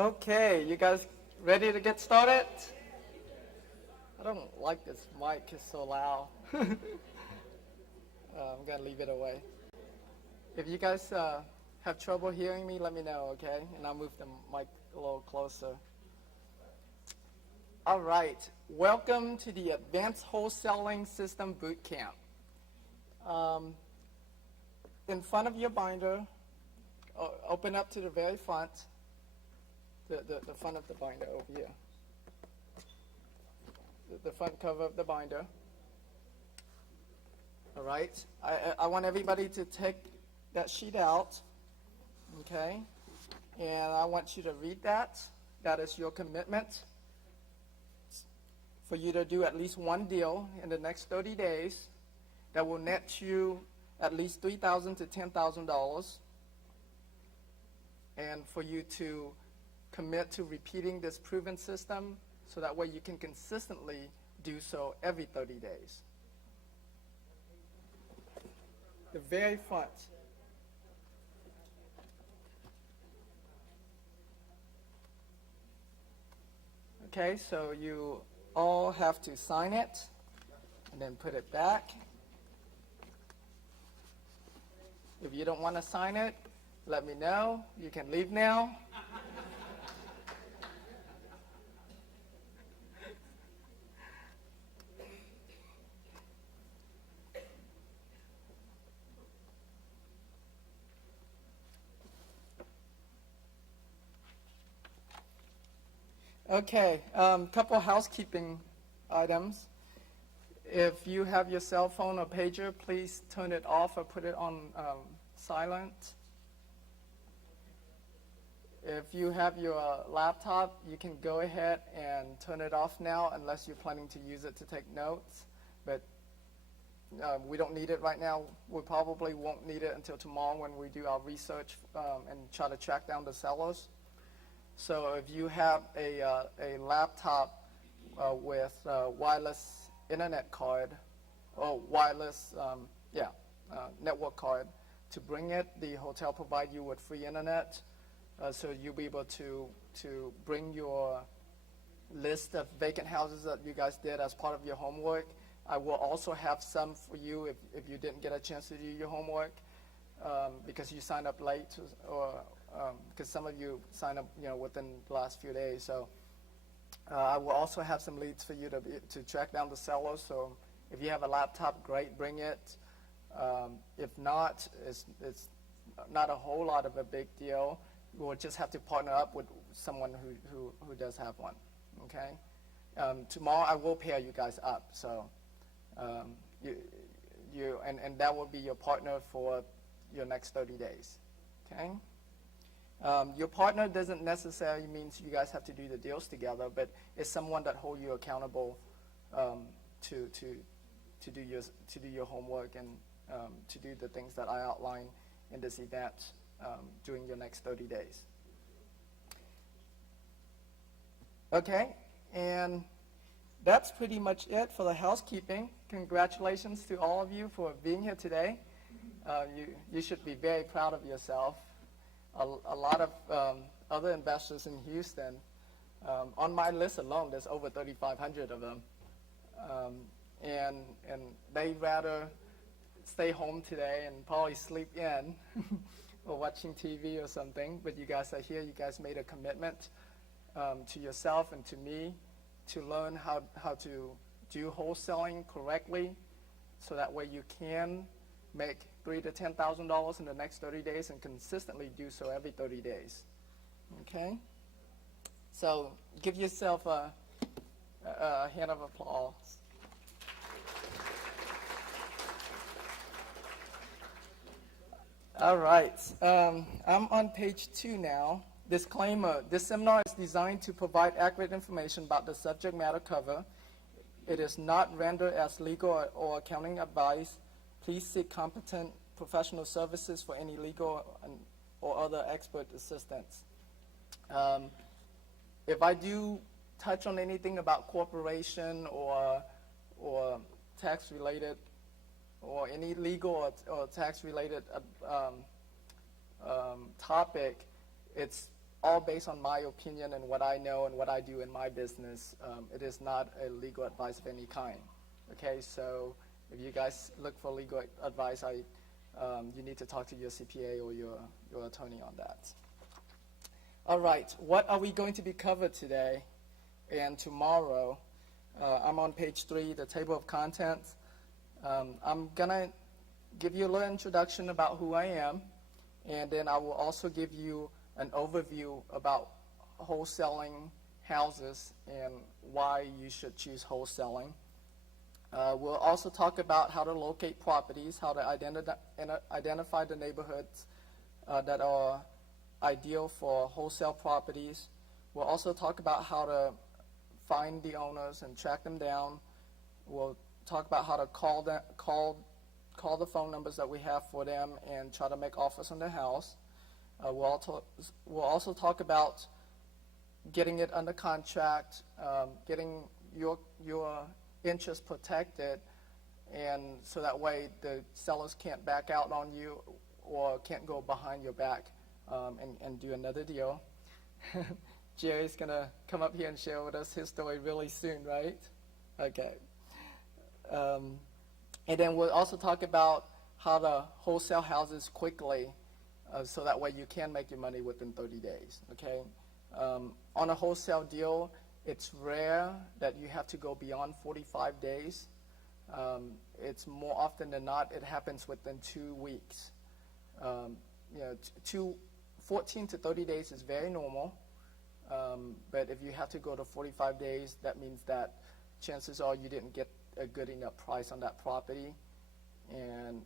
Okay, you guys ready to get started? I don't like this mic, it's so loud. I'm gonna leave it away. If you guys have trouble hearing me, let me know, okay? And I'll move the mic a little closer. All right, welcome to the Advanced Wholesaling System Boot Camp. In front of your binder, open up to the very front, the front of the binder over here. The front cover of the binder. All right, I want everybody to take that sheet out, okay? And I want you to read that. That is your commitment for you to do at least one deal in the next 30 days that will net you at least $3,000 to $10,000, and for you to commit to repeating this proven system so that way you can consistently do so every 30 days. The very front. Okay, so you all have to sign it and then put it back. If you don't want to sign it, let me know. You can leave now. Okay, couple housekeeping items. If you have your cell phone or pager, please turn it off or put it on silent. If you have your laptop, you can go ahead and turn it off now unless you're planning to use it to take notes. But we don't need it right now. We probably won't need it until tomorrow when we do our research and try to track down the sellers. So if you have a laptop with wireless internet card or wireless network card, to bring it, the hotel provide you with free internet. So you'll be able to bring your list of vacant houses that you guys did as part of your homework. I will also have some for you if you didn't get a chance to do your homework because you signed up late or because some of you signed up within the last few days. So I will also have some leads for you to track down the sellers. So if you have a laptop, great, bring it. If not, it's not a whole lot of a big deal. We'll just have to partner up with someone who does have one, okay? Tomorrow I will pair you guys up, so and that will be your partner for your next 30 days, okay? Your partner doesn't necessarily mean you guys have to do the deals together, but it's someone that holds you accountable to do your homework and to do the things that I outline in this event during your next 30 days. Okay, and that's pretty much it for the housekeeping. Congratulations to all of you for being here today. You should be very proud of yourself. A lot of other investors in Houston, on my list alone, there's over 3,500 of them, and they rather stay home today and probably sleep in or watching TV or something, but you guys are here. You guys made a commitment to yourself and to me to learn how to do wholesaling correctly so that way you can make $3,000 to $10,000 in the next 30 days and consistently do so every 30 days. Okay? So give yourself a hand of applause. All right. I'm on page 2 now. Disclaimer. This seminar is designed to provide accurate information about the subject matter covered. It is not rendered as legal or accounting advice. Please seek competent professional services for any legal or other expert assistance. If I do touch on anything about corporation or tax-related or any legal or tax-related topic, it's all based on my opinion and what I know and what I do in my business. It is not a legal advice of any kind. Okay, so if you guys look for legal advice, you need to talk to your CPA or your attorney on that. All right, what are we going to be covered today and tomorrow? I'm on page 3, the table of contents. I'm going to give you a little introduction about who I am, and then I will also give you an overview about wholesaling houses and why you should choose wholesaling. We'll also talk about how to locate properties, how to identify the neighborhoods that are ideal for wholesale properties. We'll also talk about how to find the owners and track them down. We'll talk about how to call the phone numbers that we have for them and try to make offers on their house. We'll also talk about getting it under contract, getting your interest protected, and so that way the sellers can't back out on you or can't go behind your back and do another deal. Jerry's going to come up here and share with us his story really soon, right? Okay. And then we'll also talk about how to wholesale houses quickly so that way you can make your money within 30 days, okay? On a wholesale deal, it's rare that you have to go beyond 45 days. It's more often than not, it happens within 2 weeks. 14 to 30 days is very normal, but if you have to go to 45 days, that means that chances are you didn't get a good enough price on that property, and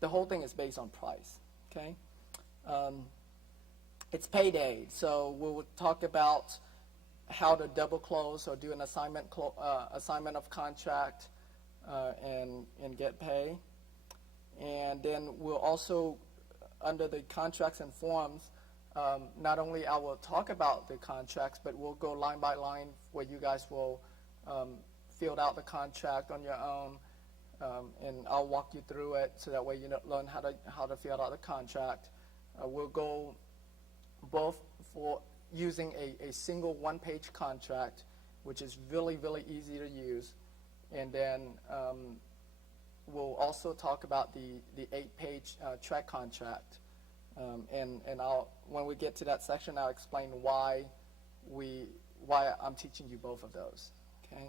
the whole thing is based on price, okay? It's payday, so we'll talk about how to double close or do an assignment of contract and get pay. And then we'll also, under the contracts and forms, not only I will talk about the contracts, but we'll go line by line where you guys will fill out the contract on your own, and I'll walk you through it so that way you learn how to fill out the contract. We'll go both for using a single one-page contract, which is really, really easy to use, and then we'll also talk about the 8-page track contract, and when we get to that section, I'll explain why I'm teaching you both of those. Okay,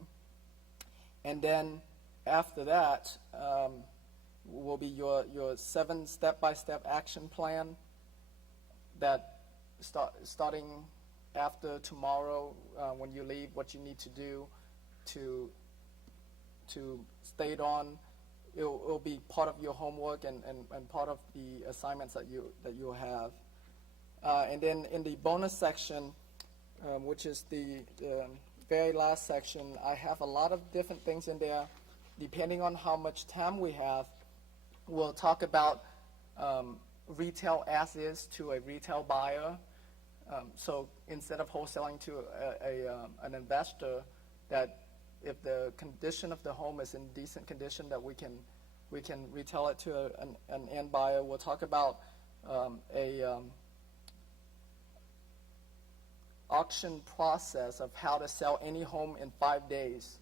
and then after that will be your 7 step-by-step action plan that starting after tomorrow when you leave, what you need to do to stay on. It'll be part of your homework and part of the assignments that you'll have. And then in the bonus section, which is the very last section, I have a lot of different things in there. Depending on how much time we have, we'll talk about retail as is to a retail buyer. So instead of wholesaling to an investor, that if the condition of the home is in decent condition, that we can retail it to an end buyer. We'll talk about auction process of how to sell any home in 5 days.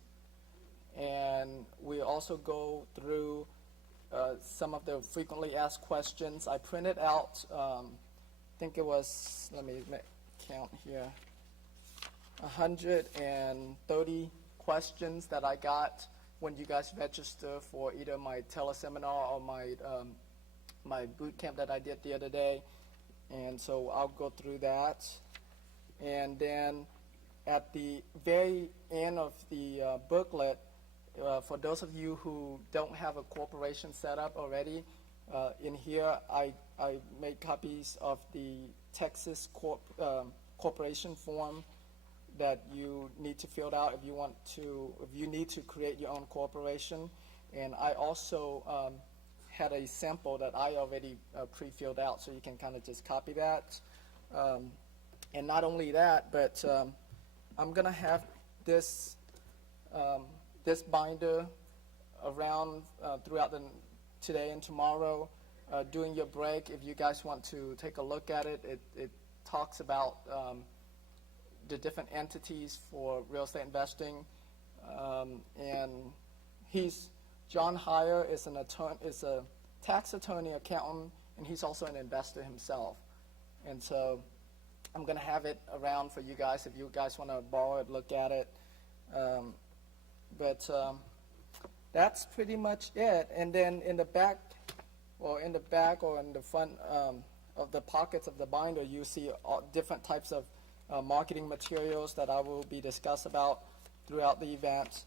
And we also go through some of the frequently asked questions. I printed out, I think it was, let me count here, 130 questions that I got when you guys register for either my teleseminar or my boot camp that I did the other day. And so I'll go through that. And then at the very end of the booklet, for those of you who don't have a corporation set up already, in here I made copies of the Texas corporation form that you need to fill out if you need to create your own corporation. And I also had a sample that I already pre-filled out, so you can kind of just copy that. And not only that, but I'm going to have this binder around throughout today and tomorrow during your break, if you guys want to take a look at it, it talks about the different entities for real estate investing. And John Heyer is a tax attorney, accountant, and he's also an investor himself. And so I'm going to have it around for you guys if you guys want to borrow it, look at it. But that's pretty much it. And then in the back or in the front of the pockets of the binder, you see all different types of marketing materials that I will be discussed about throughout the event.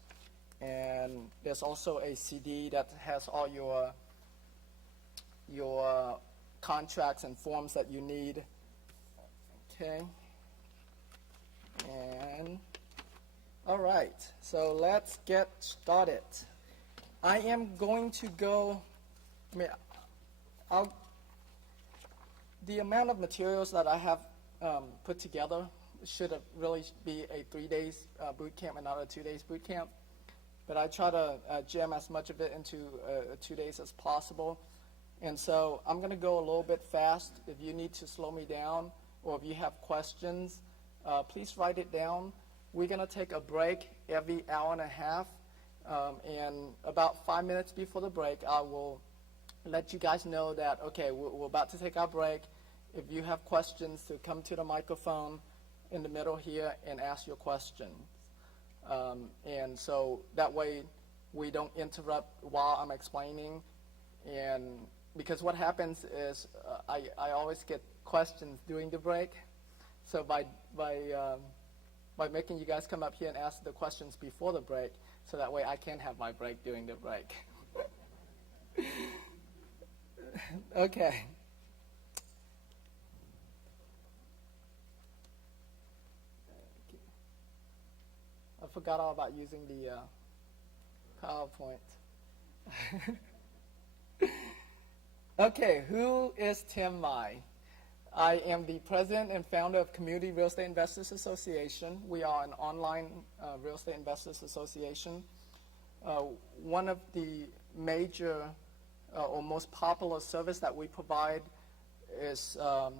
And there's also a CD that has all your contracts and forms that you need. Okay. And all right, so let's get started. I am going to go, the amount of materials that I have put together should really be a 3 days boot camp and not a 2 days boot camp. But I try to jam as much of it into 2 days as possible. And so I'm going to go a little bit fast. If you need to slow me down or if you have questions, please write it down. We're going to take a break every hour and a half. And about 5 minutes before the break, I will let you guys know that, okay, we're about to take our break. If you have questions, to come to the microphone in the middle here and ask your questions. And so that way we don't interrupt while I'm explaining. And because what happens is I always get questions during the break. So by making you guys come up here and ask the questions before the break, so that way I can have my break during the break. Okay. I forgot all about using the PowerPoint. Okay, who is Tim Mai? I am the president and founder of Community Real Estate Investors Association. We are an online real estate investors association. One of the major or most popular service that we provide is our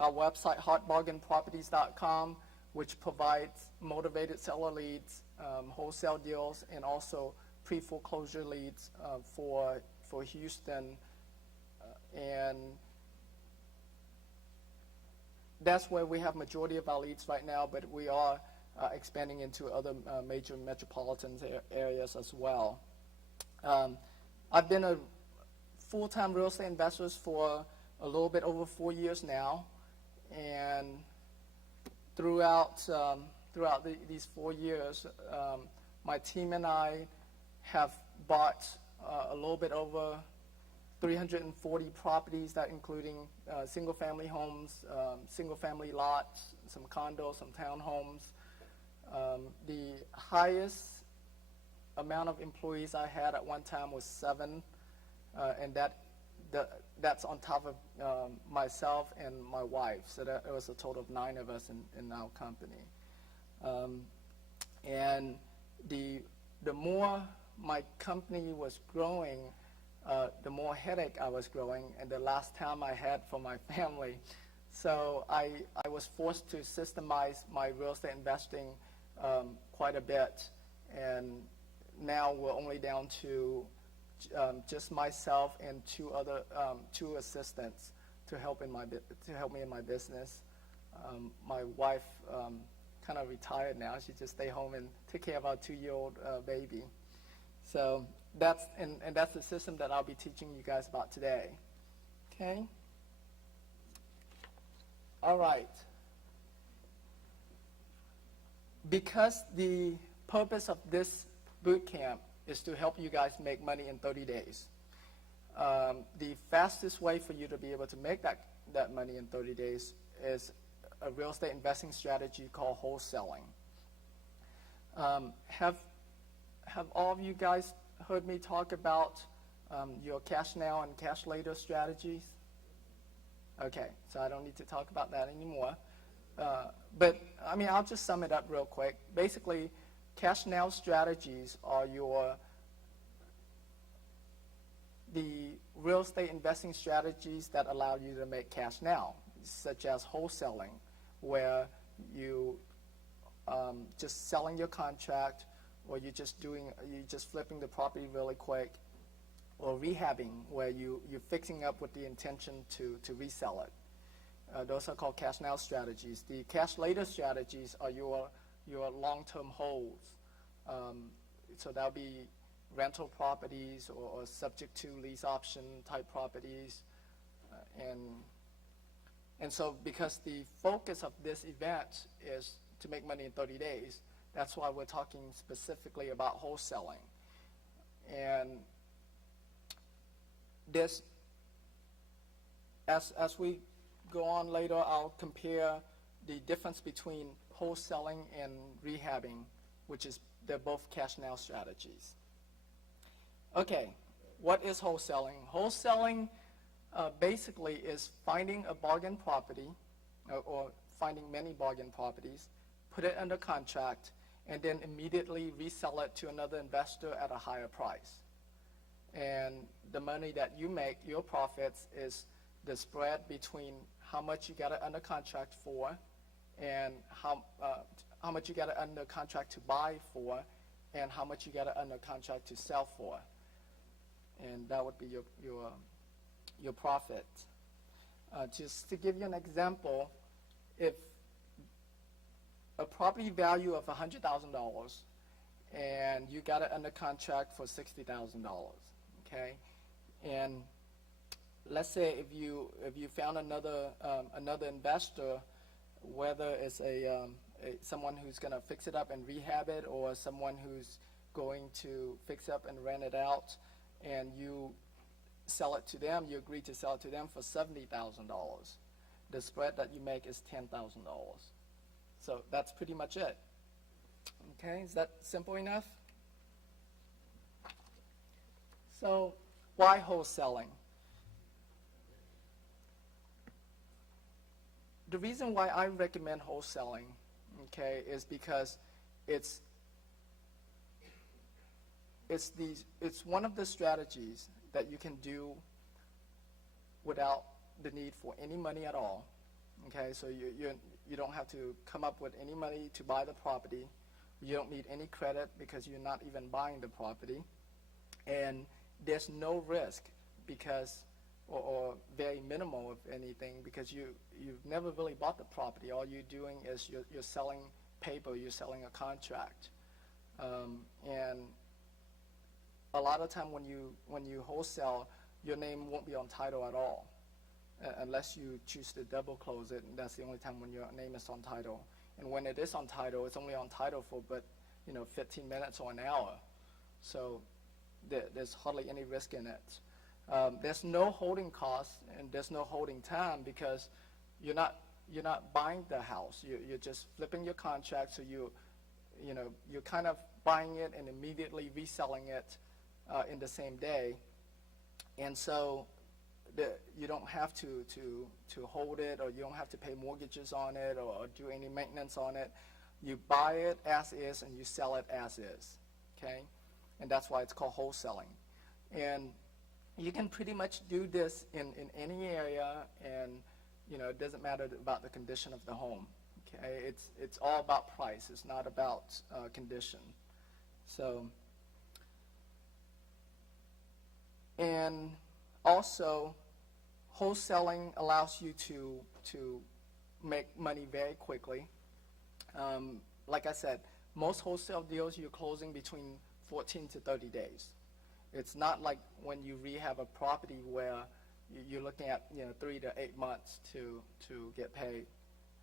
website, heartbargainproperties.com, which provides motivated seller leads, wholesale deals, and also pre-foreclosure leads for Houston. And that's where we have majority of our leads right now, but we are expanding into other major metropolitan areas as well. I've been a full-time real estate investor for a little bit over 4 years now, and throughout these 4 years, my team and I have bought a little bit over 340 properties, that including single-family homes, single-family lots, some condos, some townhomes. The highest amount of employees I had at one time was 7, and that's on top of myself and my wife. So that it was a total of 9 of us in our company. And the more my company was growing, the more headache I was growing, and the last time I had for my family. So I was forced to systemize my real estate investing quite a bit, and now we're only down to just myself and 2 assistants to help me in my business. My wife kind of retired now. She just stay home and take care of our 2-year-old baby. So that's the system that I'll be teaching you guys about today. Okay. All right. Because the purpose of this boot camp is to help you guys make money in 30 days. The fastest way for you to be able to make that money in 30 days is a real estate investing strategy called wholesaling. Have all of you guys heard me talk about your cash now and cash later strategies? Okay, so I don't need to talk about that anymore. But I mean, I'll just sum it up real quick. Basically, cash now strategies are the real estate investing strategies that allow you to make cash now, such as wholesaling, where you just selling your contract, or you're just flipping the property really quick, or rehabbing, where you're fixing up with the intention to resell it. Those are called cash now strategies. The cash later strategies are your long-term holds. So that'll be rental properties or subject to lease option type properties. And so because the focus of this event is to make money in 30 days, that's why we're talking specifically about wholesaling. And this, as we go on later, I'll compare the difference between wholesaling and rehabbing, which is they're both cash now strategies. Okay, what is wholesaling? Wholesaling basically is finding a bargain property or finding many bargain properties, put it under contract, and then immediately resell it to another investor at a higher price. And the money that you make, your profits, is the spread between how much you got it under contract for and how much you got it under contract to buy for and how much you got it under contract to sell for. And that would be your profit. Just to give you an example, if a property value of $100,000 and you got it under contract for $60,000, okay? And let's say if you found another investor, whether it's someone who's going to fix it up and rehab it, or someone who's going to fix up and rent it out, and you sell it to them, you agree to sell it to them for $70,000. The spread that you make is $10,000. So that's pretty much it. Okay, is that simple enough? So why wholesaling? The reason why I recommend wholesaling, okay, is because it's one of the strategies that you can do without the need for any money at all. Okay, so you don't have to come up with any money to buy the property. You don't need any credit because you're not even buying the property. And there's no risk because, or very minimal if anything, because you've never really bought the property. All you're doing is you're selling paper, you're selling a contract. And a lot of time when you wholesale, your name won't be on title at all, unless you choose to double close it, and that's the only time when your name is on title. And when it is on title, it's only on title for 15 minutes or an hour. So there's hardly any risk in it. There's no holding costs and there's no holding time because you're not buying the house. You're just flipping your contract, so you're kind of buying it and immediately reselling it in the same day. And so you don't have to hold it, or you don't have to pay mortgages on it or do any maintenance on it. You buy it as is and you sell it as is, okay? And that's why it's called wholesaling. And you can pretty much do this in any area, and it doesn't matter about the condition of the home, okay? It's all about price. It's not about condition. So, and also, wholesaling allows you to make money very quickly. Like I said, most wholesale deals you're closing between 14 to 30 days. It's not like when you rehab a property where you're looking at 3 to 8 months to get paid.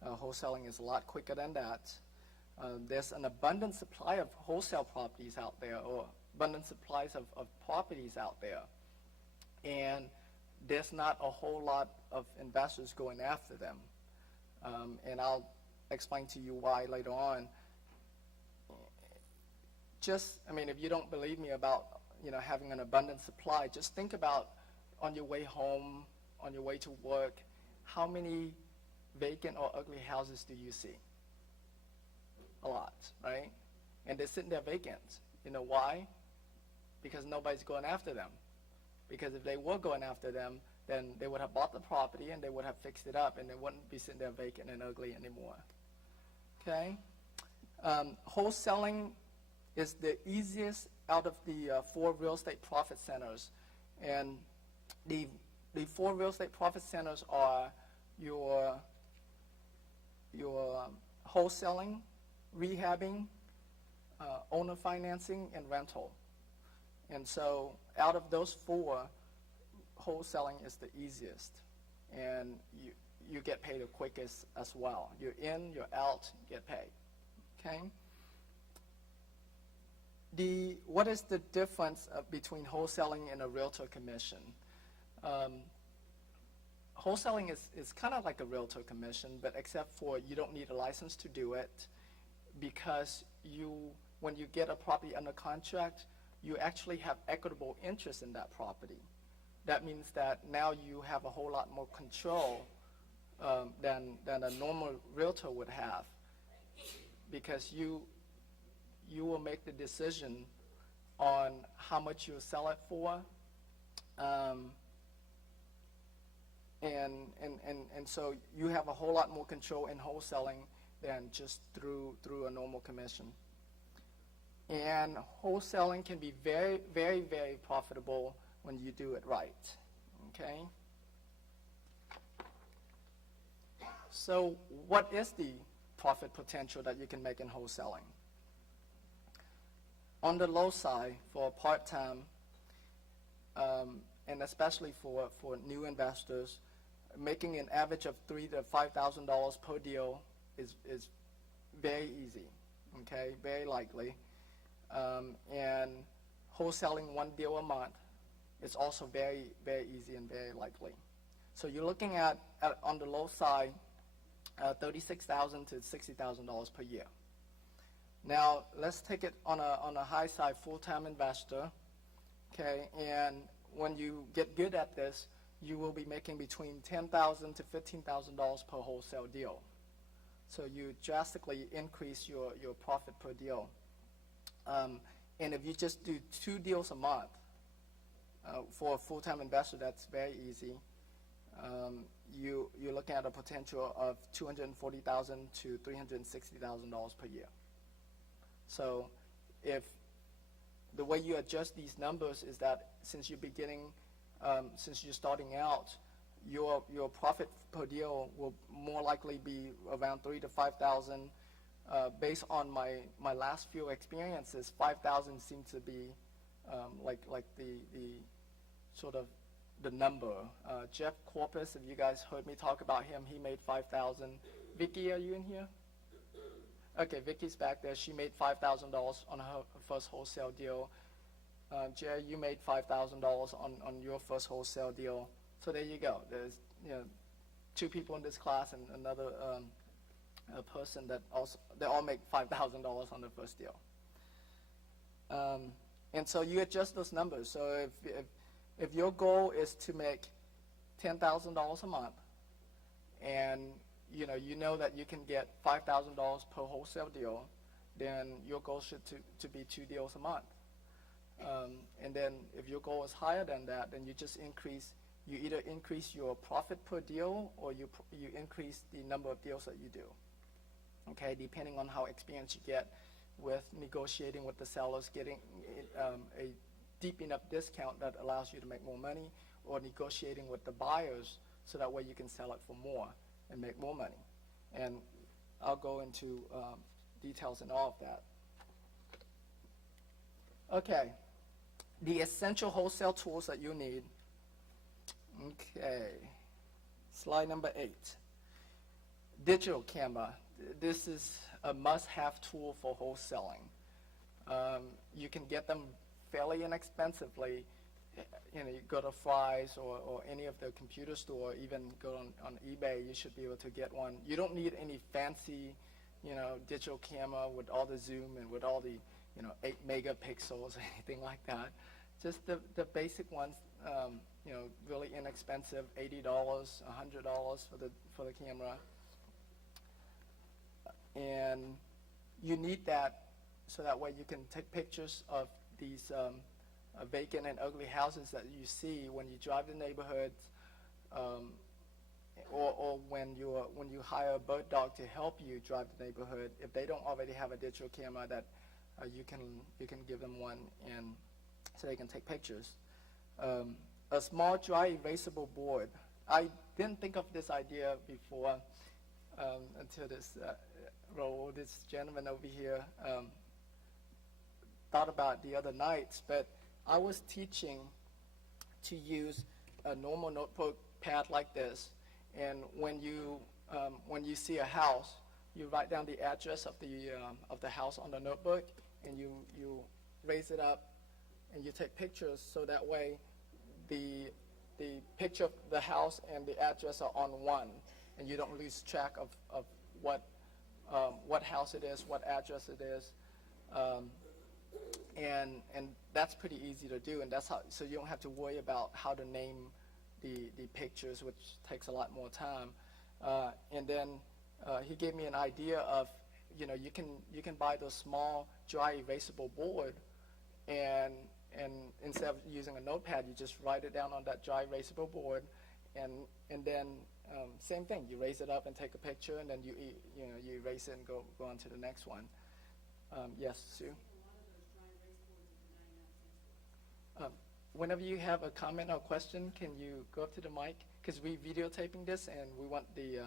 Wholesaling is a lot quicker than that. There's an abundant supply of wholesale properties out there, or abundant supplies of properties out there. And there's not a whole lot of investors going after them. And I'll explain to you why later on. If you don't believe me about having an abundant supply, just think about on your way home, on your way to work, how many vacant or ugly houses do you see? A lot, right? And they're sitting there vacant. You know why? Because nobody's going after them. because if they were going after them, then they would have bought the property and they would have fixed it up and it wouldn't be sitting there vacant and ugly anymore. Okay? Wholesaling is the easiest out of the 4 real estate profit centers. And the 4 real estate profit centers are your wholesaling, rehabbing, owner financing, and rental. And so out of those 4, wholesaling is the easiest. And you get paid the quickest as well. You're in, you're out, you get paid. Okay? What is the difference between wholesaling and a realtor commission? Wholesaling is kind of like a realtor commission, but except for you don't need a license to do it, because when you get a property under contract, you actually have equitable interest in that property. That means that now you have a whole lot more control than a normal realtor would have, because you will make the decision on how much you sell it for, and so you have a whole lot more control in wholesaling than just through a normal commission. And wholesaling can be very, very, very profitable when you do it right. Okay? So what is the profit potential that you can make in wholesaling? On the low side, for part-time, and especially for new investors, making an average of $3,000 to $5,000 per deal is very easy, okay, very likely. And wholesaling 1 deal a month is also very, very easy and very likely. So you're looking at on the low side, $36,000 to $60,000 per year. Now let's take it on a high side, full-time investor. Okay, and when you get good at this, you will be making between $10,000 to $15,000 per wholesale deal. So you drastically increase your profit per deal. And if you just do 2 deals a month, for a full-time investor, that's very easy. You're looking at a potential of $240,000 to $360,000 per year. So if the way you adjust these numbers is that since you're starting out, your profit per deal will more likely be around $3,000 to $5,000. Based on my last few experiences, $5,000 seems to be like the sort of the number. Jeff Corpus, if you guys heard me talk about him, he made $5,000. Vicky, are you in here? Okay, Vicky's back there. She made $5,000 on her first wholesale deal. Jerry, you made $5,000 on your first wholesale deal. So there you go. There's 2 people in this class and another a person that also, they all make $5,000 on the first deal. And so you adjust those numbers. So if your goal is to make $10,000 a month, and you know that you can get $5,000 per wholesale deal, then your goal should to be 2 deals a month. And then if your goal is higher than that, then you either increase your profit per deal or you increase the number of deals that you do. Okay, depending on how experienced you get with negotiating with the sellers, getting a deep enough discount that allows you to make more money, or negotiating with the buyers so that way you can sell it for more and make more money. And I'll go into details in all of that. Okay, the essential wholesale tools that you need. Okay, slide number 8. Digital camera. This is a must-have tool for wholesaling. You can get them fairly inexpensively. You go to Fry's or any of the computer store, even go on eBay, you should be able to get one. You don't need any fancy, digital camera with all the zoom and with all the, 8 megapixels or anything like that. Just the basic ones, really inexpensive, $80, $100 for the camera. And you need that so that way you can take pictures of these vacant and ugly houses that you see when you drive the neighborhood, or when you hire a bird dog to help you drive the neighborhood. If they don't already have a digital camera, that you can give them one, and so they can take pictures. A small dry erasable board. I didn't think of this idea before until this gentleman over here thought about it the other night. But I was teaching to use a normal notebook pad like this, and when you see a house, you write down the address of the house on the notebook, and you raise it up, and you take pictures, so that way the picture of the house and the address are on one, and you don't lose track of what house it is, what address it is, and that's pretty easy to do, and that's how, so you don't have to worry about how to name the pictures, which takes a lot more time. And then he gave me an idea of, you can buy those small dry erasable board, and instead of using a notepad, you just write it down on that dry erasable board, and then same thing, you raise it up and take a picture, and then you erase it and go on to the next one. Yes, Sue? Whenever you have a comment or question, can you go up to the mic? Because we're videotaping this, and we want the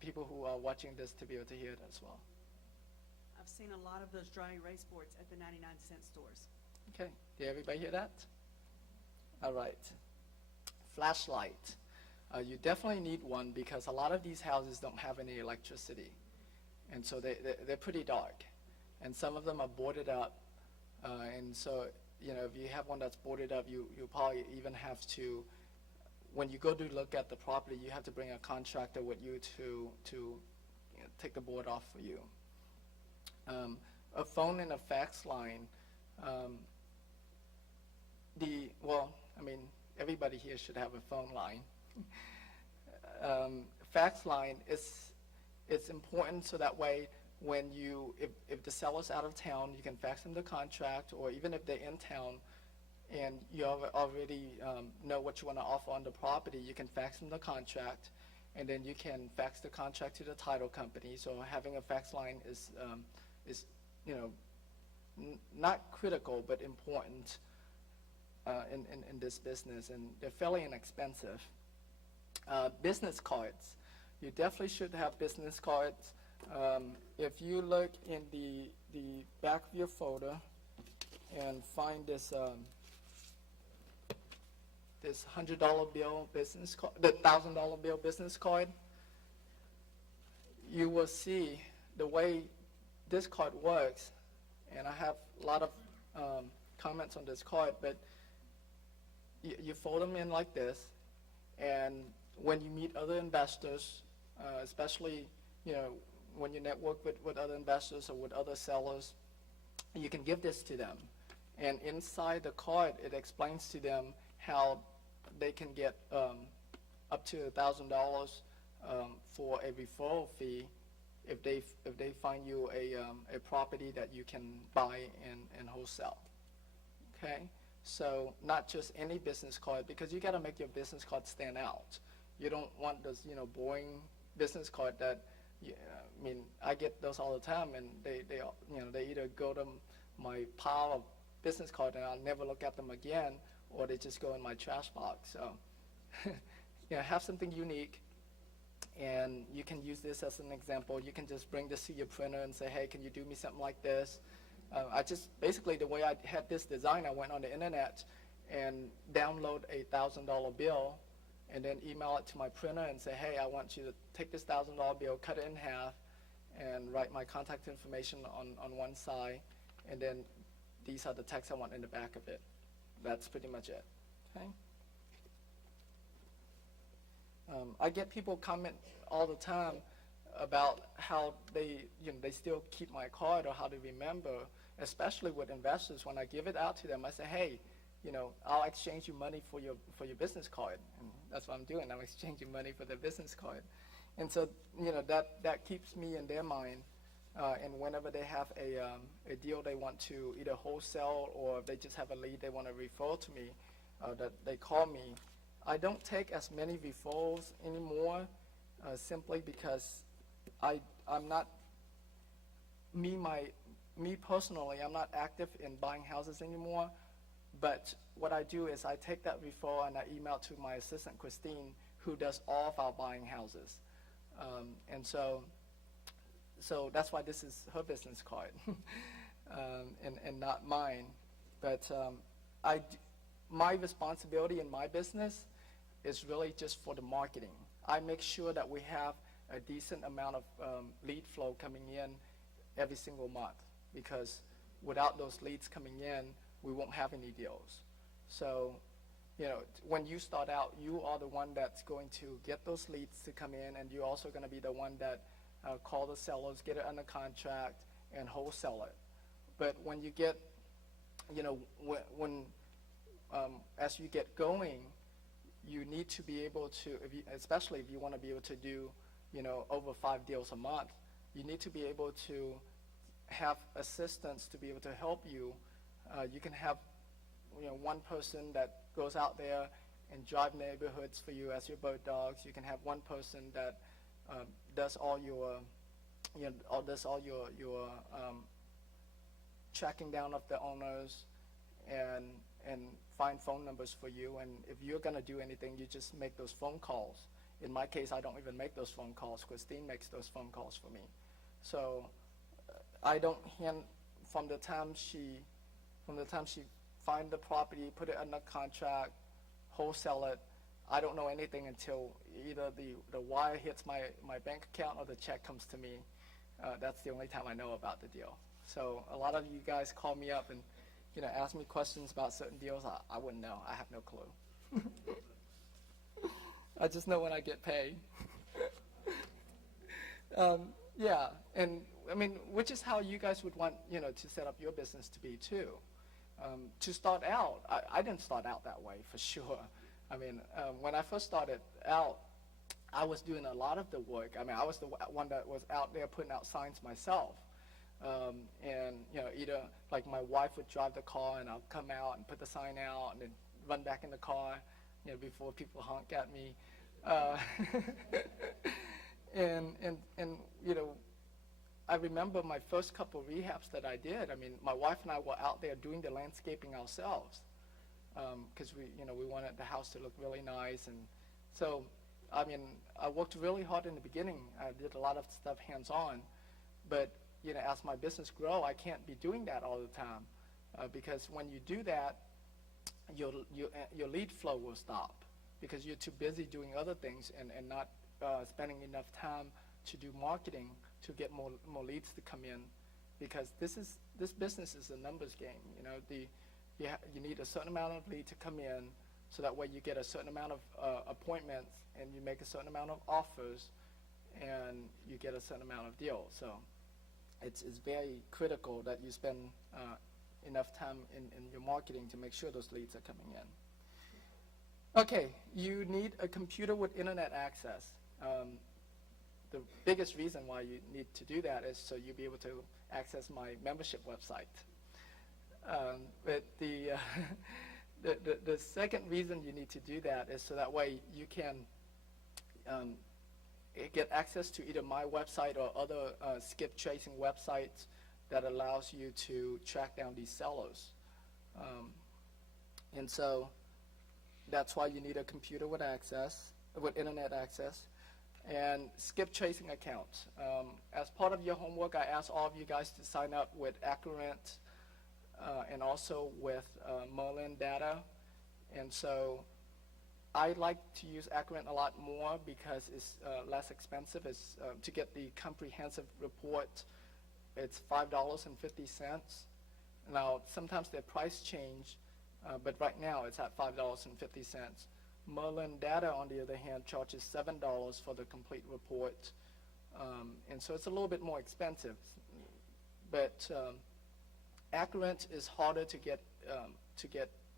people who are watching this to be able to hear it as well. I've seen a lot of those dry erase boards at the 99-cent stores. Okay, did everybody hear that? All right. Flashlight. You definitely need one, because a lot of these houses don't have any electricity, and so they're pretty dark, and some of them are boarded up, and so if you have one that's boarded up, you probably even have to, when you go to look at the property, you have to bring a contractor with you to take the board off for you. A phone and a fax line. Everybody here should have a phone line. Fax line it's important, so that way when if the seller's out of town, you can fax them the contract, or even if they're in town and you already know what you want to offer on the property, you can fax them the contract, and then you can fax the contract to the title company. So having a fax line is not critical, but important in this business, and they're fairly inexpensive. Business cards. You definitely should have business cards. If you look in the back of your folder and find this $100 bill business card, the $1,000 bill business card, you will see the way this card works. And I have a lot of comments on this card, but you fold them in like this, and when you meet other investors, especially when you network with other investors or with other sellers, you can give this to them. And inside the card, it explains to them how they can get up to $1,000 for a referral fee if they find you a property that you can buy and wholesale. Okay, so not just any business card, because you got to make your business card stand out. You don't want those boring business card that I get those all the time, and they either go to my pile of business card and I'll never look at them again, or they just go in my trash box. So have something unique, and you can use this as an example. You can just bring this to your printer and say, hey, can you do me something like this? Basically the way I had this design, I went on the internet and download a $1,000 bill, and then email it to my printer and say, hey, I want you to take this $1,000 bill, cut it in half, and write my contact information on one side, and then these are the text I want in the back of it. That's pretty much it. Okay. I get people comment all the time about how they still keep my card, or how they remember, especially with investors. When I give it out to them, I say, hey, I'll exchange you money for your business card. And that's what I'm doing. I'm exchanging money for their business card. And so, that keeps me in their mind And whenever they have a deal they want to either wholesale or if they just have a lead they want to refer to me, that they call me. I don't take as many referrals anymore, simply because I'm not, me personally, I'm not active in buying houses anymore. But what I do is I take that referral and I email to my assistant Christine, who does all of our buying houses. And so that's why this is her business card, and not mine. But my responsibility in my business is really just for the marketing. I make sure that we have a decent amount of lead flow coming in every single month, because without those leads coming in, we won't have any deals. So, when you start out, you are the one that's going to get those leads to come in, and you're also going to be the one that call the sellers, get it under contract, and wholesale it. But when you get, as you get going, you need to be able to, especially if you want to be able to do, over 5 deals a month, you need to be able to have assistants to be able to help you. You can have, one person that goes out there and drive neighborhoods for you as your bird dogs. You can have one person that does all your, tracking down of the owners and find phone numbers for you. And if you're going to do anything, you just make those phone calls. In my case, I don't even make those phone calls. Christine makes those phone calls for me. So I don't hand, from the time she find the property, put it under contract, wholesale it, I don't know anything until either the wire hits my bank account or the check comes to me. That's the only time I know about the deal. So a lot of you guys call me up and ask me questions about certain deals. I wouldn't know. I have no clue. I just know when I get paid. Yeah, and I mean, which is how you guys would want to set up your business to be too. To start out, I didn't start out that way for sure. I mean, when I first started out, I was doing a lot of the work. I mean, I was the one that was out there putting out signs myself. And either like my wife would drive the car and I'll come out and put the sign out and then run back in the car, before people honk at me. And I remember my first couple rehabs that I did. I mean, my wife and I were out there doing the landscaping ourselves, because we wanted the house to look really nice. And so, I mean, I worked really hard in the beginning. I did a lot of stuff hands-on, but as my business grow, I can't be doing that all the time, because when you do that, your lead flow will stop because you're too busy doing other things and not spending enough time to do marketing to get more leads to come in, because this business is a numbers game. You need a certain amount of lead to come in, so that way you get a certain amount of appointments and you make a certain amount of offers and you get a certain amount of deals. So it's very critical that you spend enough time in your marketing to make sure those leads are coming in. Okay, you need a computer with internet access. The biggest reason why you need to do that is so you'll be able to access my membership website. But the second reason you need to do that is so that way you can get access to either my website or other skip tracing websites that allows you to track down these sellers. And so that's why you need a computer with internet access. And skip tracing accounts. As part of your homework, I asked all of you guys to sign up with Accurate and also with Merlin Data. And so I like to use Accurate a lot more because it's less expensive. It's, to get the comprehensive report, it's $5.50. Now, sometimes their price change, but right now it's at $5.50. Merlin Data, on the other hand, charges $7 for the complete report, and so it's a little bit more expensive. But Accurate is harder to get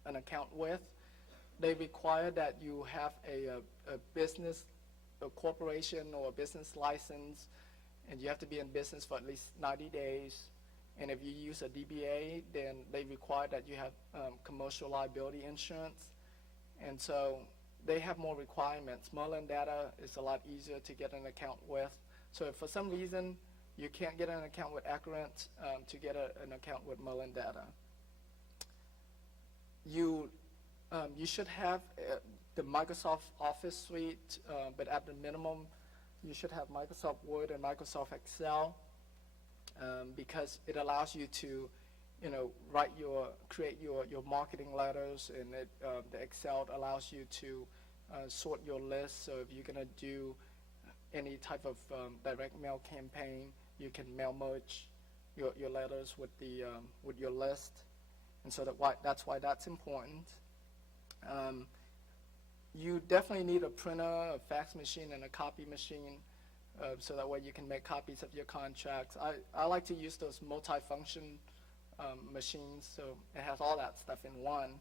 an account with. They require that you have a business, a corporation, or a business license, and you have to be in business for at least 90 days. And if you use a DBA, then they require that you have commercial liability insurance. And so they have more requirements. Merlin Data is a lot easier to get an account with. So if for some reason you can't get an account with Accurant, to get an account with Merlin Data. You should have the Microsoft Office suite, but at the minimum, you should have Microsoft Word and Microsoft Excel, because it allows you to, create your marketing letters, and the Excel allows you to sort your list. So if you're gonna do any type of direct mail campaign, you can mail merge your letters with your list, and so that's why that's important. You definitely need a printer, a fax machine, and a copy machine, so that way you can make copies of your contracts. I like to use those multi-function machines, so it has all that stuff in one.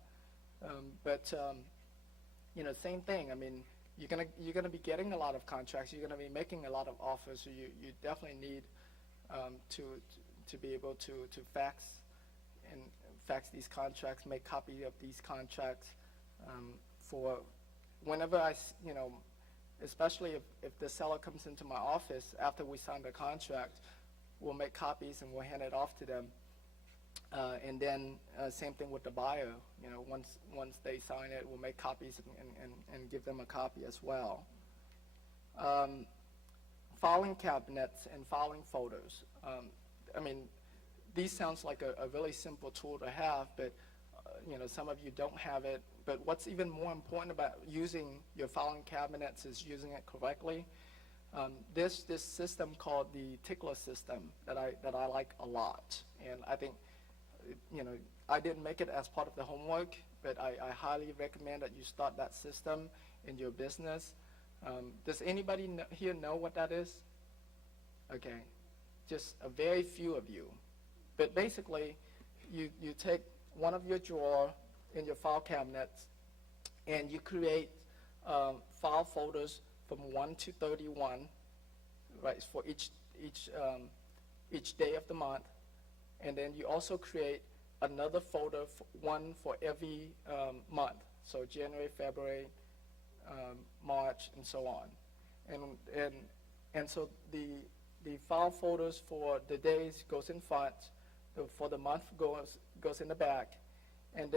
Same thing. I mean, you're gonna be getting a lot of contracts. You're gonna be making a lot of offers. So you definitely need to be able to fax these contracts, make copy of these contracts, for whenever especially if the seller comes into my office after we sign the contract, we'll make copies and we'll hand it off to them. And then same thing with the buyer. Once they sign it, we'll make copies and give them a copy as well. Filing cabinets and filing folders. I mean, these sounds like a really simple tool to have, but some of you don't have it. But what's even more important about using your filing cabinets is using it correctly. This system called the Tickler system that I like a lot, and I think I didn't make it as part of the homework, but I highly recommend that you start that system in your business. Does anybody here know what that is? Okay, just a very few of you. But basically, you take one of your drawer in your file cabinets, and you create file folders from 1 to 31, right, for each day of the month. And then you also create another folder, one for every month. So January, February, March, and so on. And so the file folders for the days goes in front, for the month goes in the back, and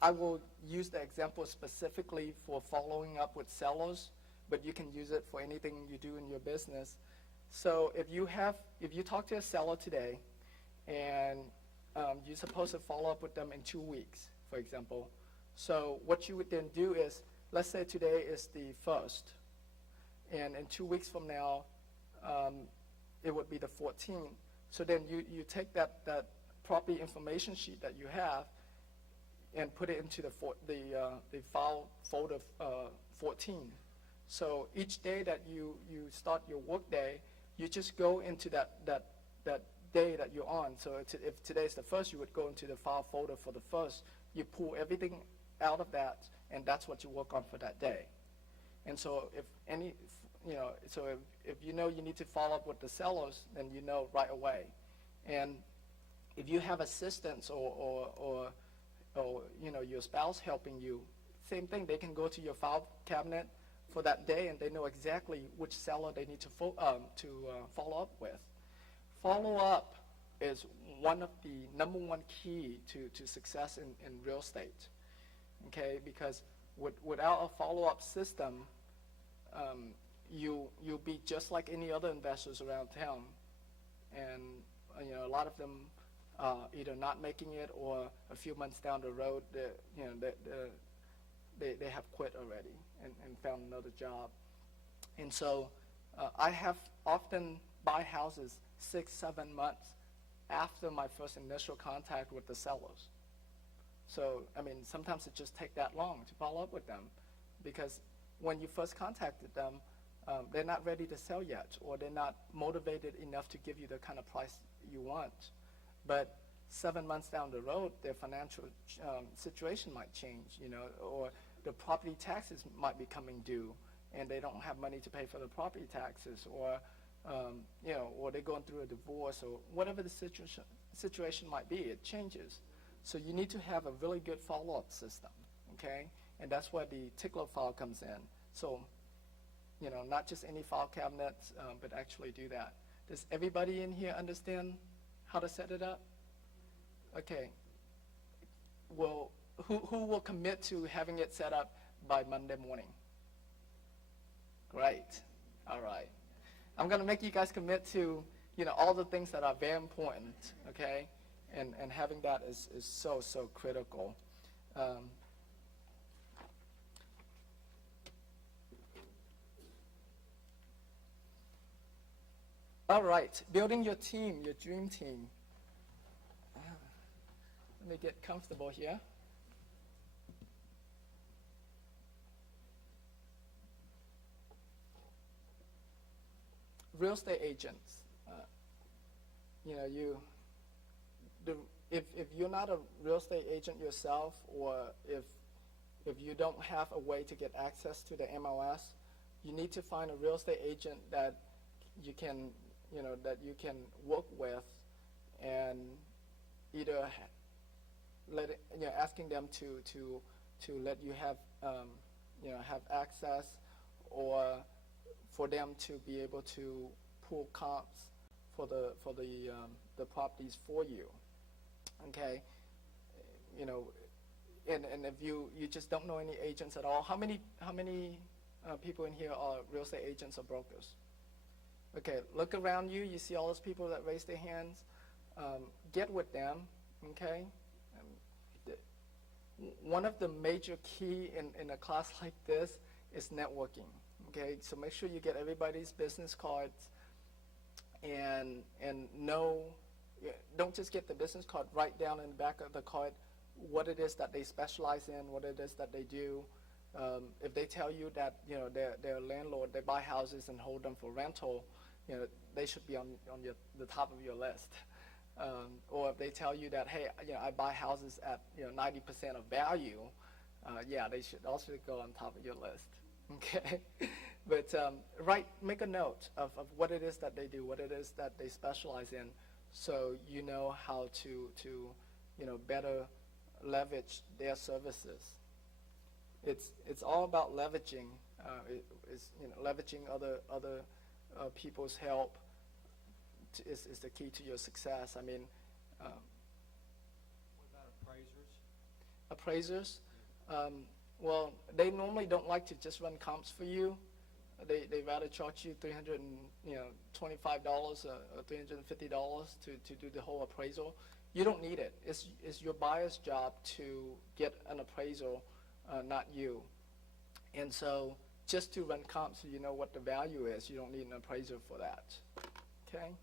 I will use the example specifically for following up with sellers, but you can use it for anything you do in your business. So if you talk to a seller today, and you're supposed to follow up with them in 2 weeks, for example. So what you would then do is, let's say today is the 1st, and in 2 weeks from now, it would be the 14th. So then you take that property information sheet that you have and put it into the file folder 14. So each day that you start your work day, you just go into that day that you're on. So if today's the 1st, you would go into the file folder for the 1st. You pull everything out of that, and that's what you work on for that day. And so if you know you need to follow up with the sellers, then you know right away. And if you have assistants or your spouse helping you, same thing. They can go to your file cabinet for that day, and they know exactly which seller they need to follow up with. Follow up is one of the number one key to success in real estate. Okay, because without a follow-up system, you'll be just like any other investors around town, and a lot of them either not making it, or a few months down the road, they have quit already and found another job. And so I have often buy houses 6-7 months after my first initial contact with the sellers. So I mean, sometimes it just takes that long to follow up with them, because when you first contacted them, they're not ready to sell yet, or they're not motivated enough to give you the kind of price you want. But 7 months down the road, their financial situation might change, or the property taxes might be coming due, and they don't have money to pay for the property taxes, or or they're going through a divorce, or whatever the situation might be. It changes. So you need to have a really good follow-up system, okay? And that's where the tickler file comes in. So, not just any file cabinets, but actually do that. Does everybody in here understand how to set it up? Okay. Well, who will commit to having it set up by Monday morning? Great. All right. I'm going to make you guys commit to, all the things that are very important, okay? And having that is so, so critical. All right, building your team, your dream team. Let me get comfortable here. Real estate agents. If you're not a real estate agent yourself, or if you don't have a way to get access to the MLS, you need to find a real estate agent that you can work with, and either asking them to let you have have access, or for them to be able to pull comps for the properties for you. Okay, and if you just don't know any agents at all, how many people in here are real estate agents or brokers? Okay, look around you. You see all those people that raise their hands. Get with them. Okay. One of the major key in a class like this is networking. Okay, so make sure you get everybody's business cards, and don't just get the business card. Write down in the back of the card what it is that they specialize in, what it is that they do. If they tell you that they're a landlord, they buy houses and hold them for rental, they should be on the top of your list. Or if they tell you that, hey, I buy houses at 90% of value, they should also go on top of your list. Okay, but make a note of what it is that they do, what it is that they specialize in, so you know how to better leverage their services. It's all about leveraging. Leveraging other people's help is the key to your success. I mean, what about appraisers? Appraisers, well, they normally don't like to just run comps for you. They rather charge you $325 or $350 to do the whole appraisal. You don't need it. It's your buyer's job to get an appraisal, not you. And so just to run comps so you know what the value is, you don't need an appraiser for that. Okay?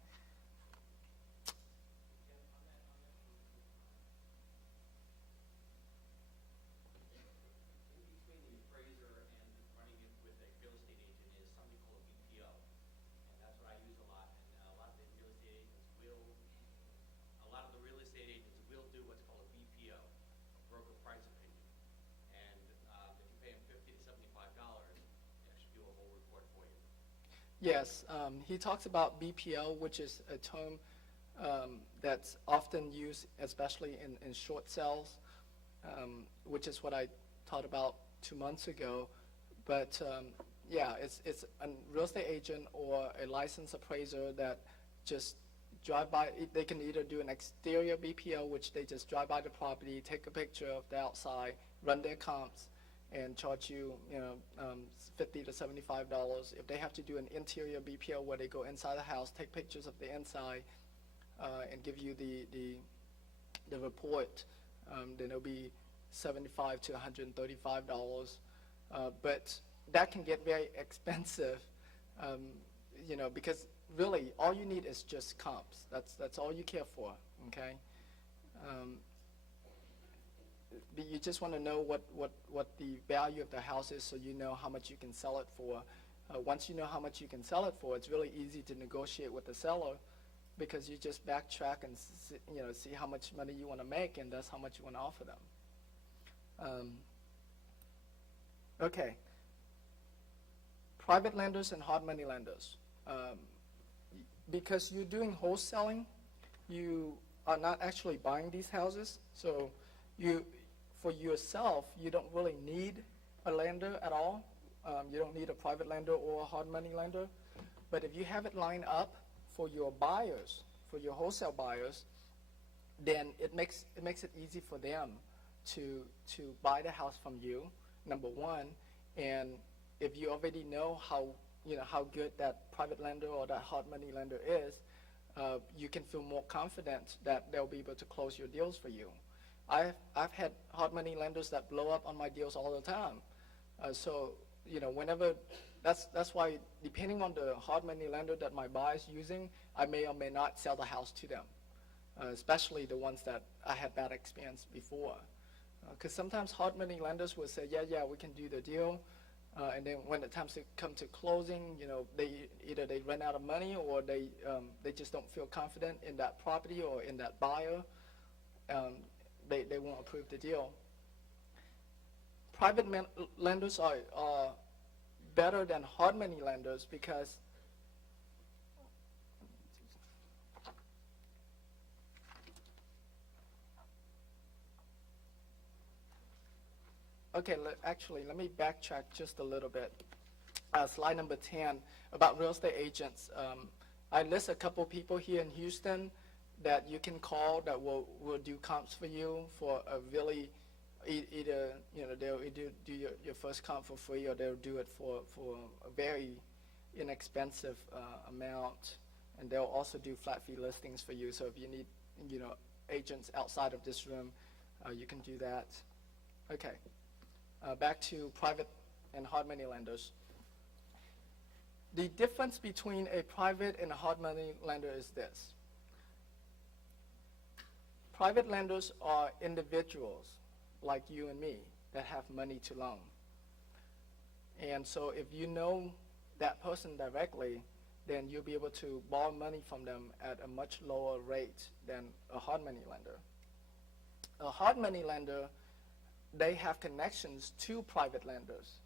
Yes, he talks about BPO, which is a term that's often used, especially in short sales, which is what I taught about 2 months ago. But it's a real estate agent or a licensed appraiser that just drive by. They can either do an exterior BPO, which they just drive by the property, take a picture of the outside, run their comps, and charge you, $50 to $75. If they have to do an interior BPO where they go inside the house, take pictures of the inside, and give you the report, then it'll be $75 to $135. But that can get very expensive, because really all you need is just comps. That's all you care for. Okay. You just want to know what the value of the house is, so you know how much you can sell it for. Once you know how much you can sell it for, it's really easy to negotiate with the seller, because you just backtrack and see how much money you want to make, and that's how much you want to offer them. Okay. private lenders and hard money lenders. Because you're doing wholesaling, you are not actually buying these houses. So for yourself, you don't really need a lender at all. You don't need a private lender or a hard money lender. But if you have it lined up for your buyers, for your wholesale buyers, then it makes it easy for them to buy the house from you, number one. And if you already know how good that private lender or that hard money lender is, you can feel more confident that they'll be able to close your deals for you. I've had hard money lenders that blow up on my deals all the time. So whenever that's why, depending on the hard money lender that my buyer is using, I may or may not sell the house to them, especially the ones that I had bad experience before. Because sometimes hard money lenders will say, yeah, we can do the deal. And then when it comes to come to closing, they either run out of money or they just don't feel confident in that property or in that buyer. They won't approve the deal. Private lenders are better than hard money lenders because okay, actually, let me backtrack just a little bit. Slide number 10 about real estate agents. I list a couple people here in Houston that you can call that will do comps for you for a really either they'll either do your first comp for free or they'll do it for a very inexpensive amount, and they'll also do flat fee listings for you. So if you need agents outside of this room, you can do that. Okay. Back to private and hard money lenders. The difference between a private and a hard money lender is this. Private lenders are individuals like you and me that have money to loan. And so if you know that person directly, then you'll be able to borrow money from them at a much lower rate than a hard money lender. A hard money lender, they have connections to private lenders,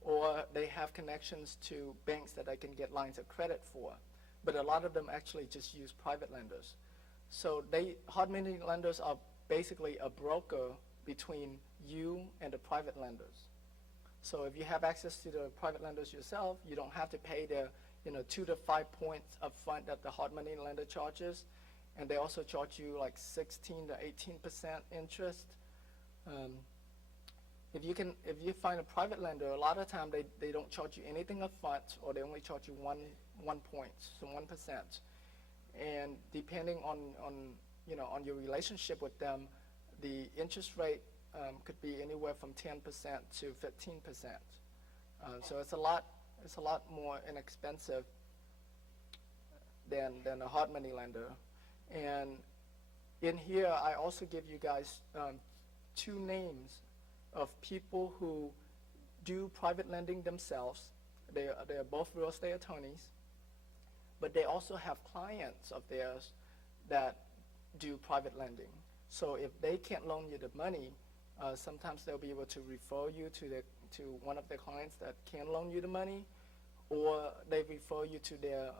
or they have connections to banks that they can get lines of credit for. But a lot of them actually just use private lenders. So hard money lenders are basically a broker between you and the private lenders. So if you have access to the private lenders yourself, you don't have to pay the 2 to 5 points up front that the hard money lender charges. And they also charge you like 16 to 18% interest. If you find a private lender, a lot of time they don't charge you anything up front, or they only charge you 1 point, so 1%. And depending on your relationship with them, the interest rate could be anywhere from 10% to 15%. So it's a lot more inexpensive than a hard money lender. And in here, I also give you guys 2 names of people who do private lending themselves. They are both real estate attorneys, but they also have clients of theirs that do private lending. So if they can't loan you the money, sometimes they'll be able to refer you to one of their clients that can loan you the money, or they refer you to their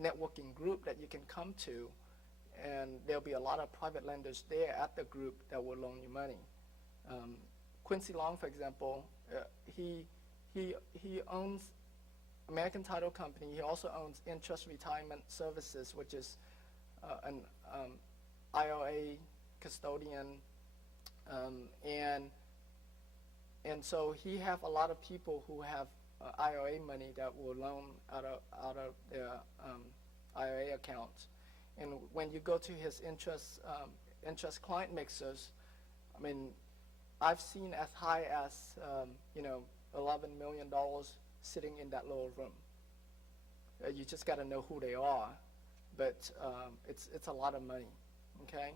networking group that you can come to, and there'll be a lot of private lenders there at the group that will loan you money. Quincy Long, for example, he owns American Title Company. He also owns Interest Retirement Services, which is an IRA custodian, and so he have a lot of people who have IRA money that will loan out of their IRA accounts. And when you go to his interest client mixers, I mean, I've seen as high as $11 million sitting in that little room. You just got to know who they are, but it's a lot of money, okay?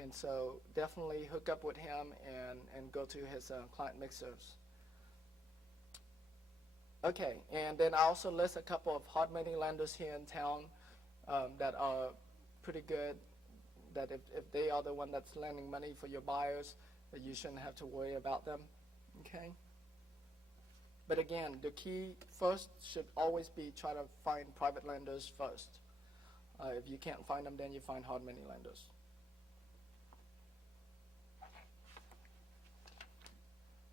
And so definitely hook up with him and go to his client mixers. Okay, and then I also list a couple of hard money lenders here in town that are pretty good, that if they are the one that's lending money for your buyers, that you shouldn't have to worry about them, okay? But again, the key first should always be try to find private lenders first. If you can't find them, then you find hard money lenders.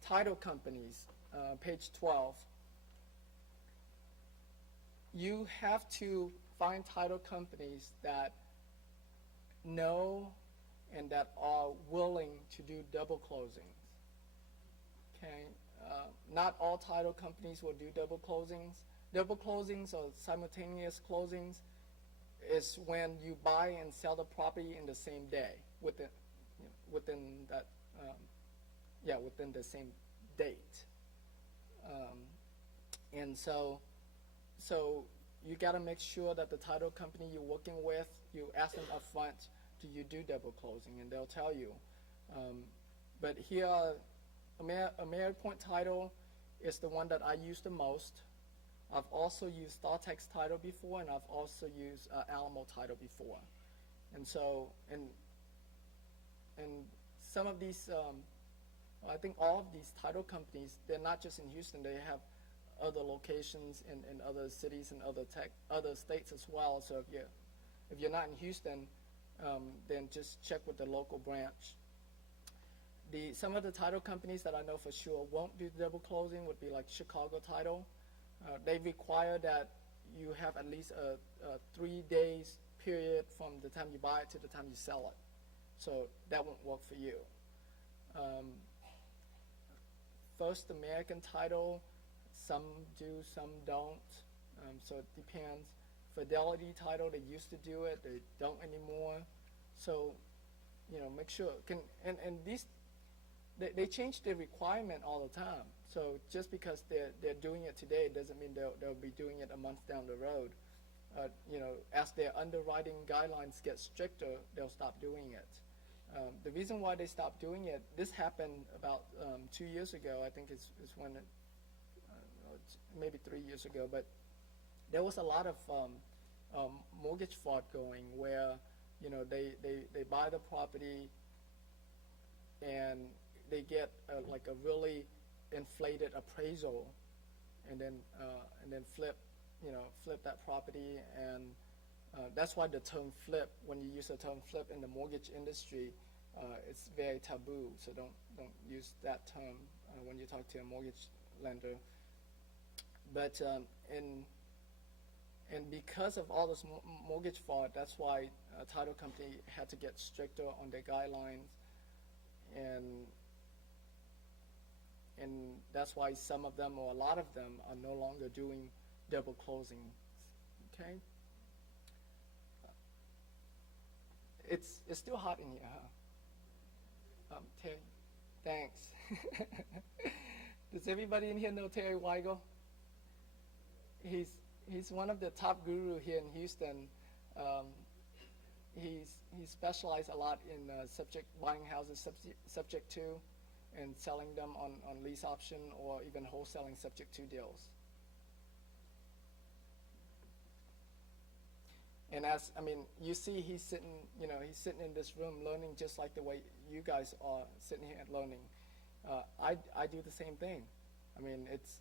Title companies, page 12. You have to find title companies that know and that are willing to do double closings. Okay, not all title companies will do double closings. Double closings or simultaneous closings is when you buy and sell the property in the same day within that within the same date. And so you got to make sure that the title company you're working with, you ask them up front, do you do double closing? And they'll tell you. But here, American Point Title is the one that I use the most. I've also used StarTex Title before, and I've also used Alamo Title before. And so, and some of these, I think all of these title companies, they're not just in Houston, they have other locations in other cities and other states as well. So if you're not in Houston, then just check with the local branch. Some of the title companies that I know for sure won't do double closing would be like Chicago Title. They require that you have at least a 3 days period from the time you buy it to the time you sell it. So that won't work for you. First American Title, some do, some don't. So it depends. Fidelity Title, they used to do it, they don't anymore. So, make sure. And these, they change the requirement all the time. So just because they're doing it today doesn't mean they'll be doing it a month down the road. As their underwriting guidelines get stricter, they'll stop doing it. The reason why they stopped doing it, this happened about 2 years ago. I think it's when maybe 3 years ago, but there was a lot of mortgage fraud going where they buy the property and they get like a really inflated appraisal, and then flip that property, and that's why the term flip, when you use the term flip in the mortgage industry, it's very taboo. So don't use that term when you talk to a mortgage lender. But and because of all this mortgage fraud, that's why a title company had to get stricter on their guidelines, and that's why some of them, or a lot of them, are no longer doing double closings. Okay. It's still hot in here, huh? Terry, thanks. Does everybody in here know Terry Weigel? He's one of the top guru here in Houston. He specialized a lot in buying houses subject to, and selling them on lease option, or even wholesaling subject to deals. And you see, he's sitting in this room learning just like the way you guys are sitting here learning. I do the same thing. It's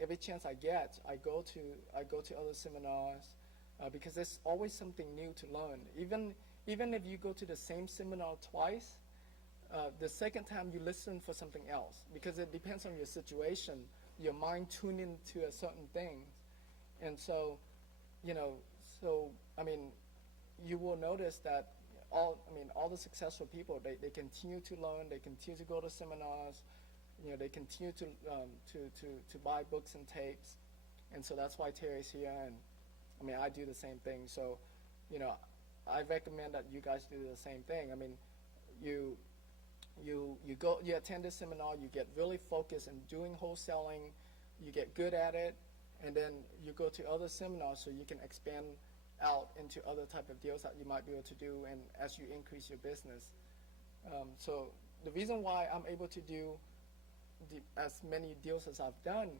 every chance I get, I go to other seminars because there's always something new to learn. Even if you go to the same seminar twice, the second time you listen for something else, because it depends on your situation. Your mind tune into a certain thing, and so you will notice that all the successful people, they continue to learn, they continue to go to seminars, they continue to buy books and tapes, and so that's why Terry's here, and I do the same thing. So, I recommend that you guys do the same thing. You attend this seminar, you get really focused in doing wholesaling, you get good at it, and then you go to other seminars so you can expand out into other type of deals that you might be able to do, and as you increase your business. So the reason why I'm able to do as many deals as I've done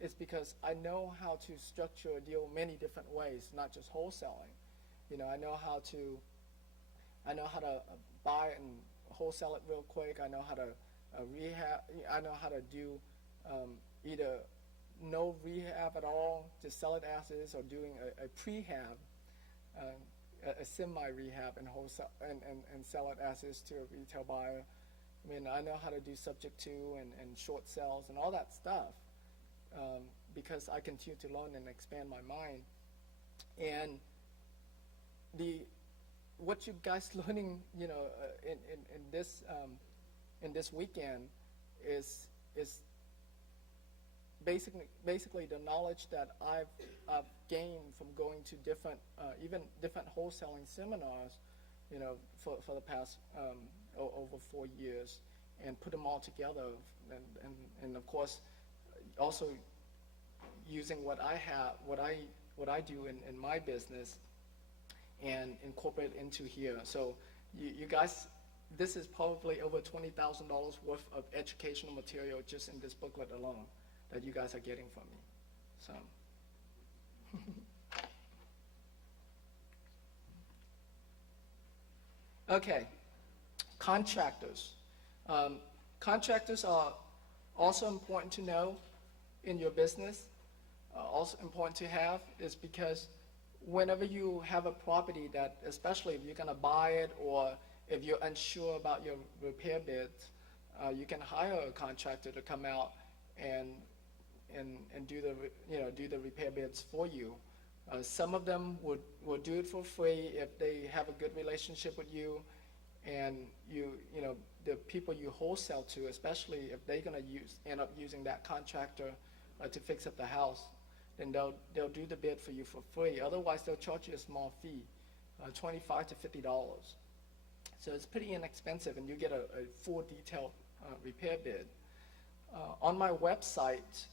is because I know how to structure a deal many different ways, not just wholesaling. I know how to buy and wholesale it real quick. I know how to rehab. I know how to do either no rehab at all, just sell it as is, or doing a prehab, a semi-rehab and wholesale and sell it as is to a retail buyer. I mean, I know how to do subject to and short sales and all that stuff because I continue to learn and expand my mind. And what you guys learning, in this weekend is basically the knowledge that I've gained from going to different wholesaling seminars, for the past over 4 years, and put them all together, and of course also using what I have, what I do in my business, and incorporate into here. So you guys, this is probably over $20,000 worth of educational material just in this booklet alone that you guys are getting from me. So. Okay, contractors. Contractors are also important to know in your business. Also important to have is because whenever you have a property that, especially if you're going to buy it or if you're unsure about your repair bids, you can hire a contractor to come out and do the repair bids for you. Some of them will do it for free if they have a good relationship with you, and the people you wholesale to, especially if they're going to end up using that contractor to fix up the house, then they'll do the bid for you for free. Otherwise, they'll charge you a small fee, $25 to $50. So it's pretty inexpensive, and you get a full detailed repair bid. On my website,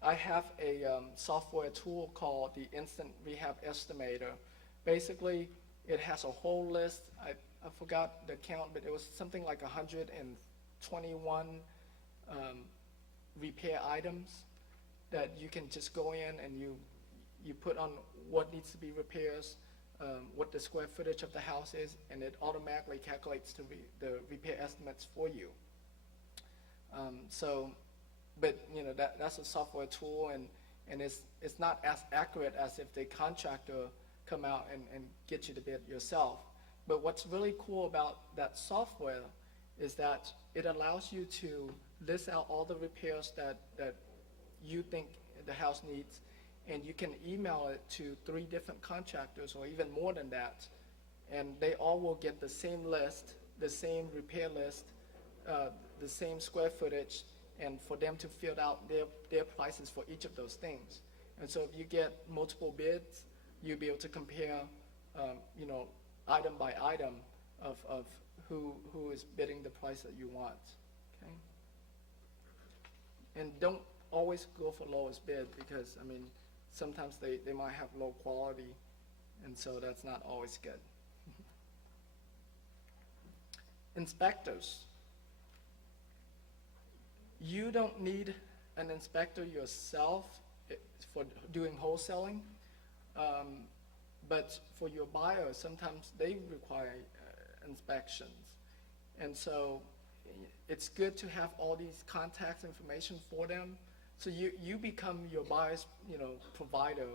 I have a software tool called the Instant Rehab Estimator. Basically, it has a whole list. I forgot the count, but it was something like 121 repair items that you can just go in and you put on what needs to be repaired, what the square footage of the house is, and it automatically calculates the repair estimates for you. But that's a software tool, and it's not as accurate as if the contractor come out and get you the bid yourself. But what's really cool about that software is that it allows you to list out all the repairs that you think the house needs, and you can email it to 3 different contractors or even more than that, and they all will get the same list, the same repair list, the same square footage, and for them to fill out their prices for each of those things. And so if you get multiple bids, you'll be able to compare, item by item of who is bidding the price that you want. Okay. And don't always go for lowest bid because sometimes they might have low quality, and so that's not always good. Inspectors. You don't need an inspector yourself for doing wholesaling, but for your buyers, sometimes they require inspections. And so it's good to have all these contact information for them. So you become your buyer's provider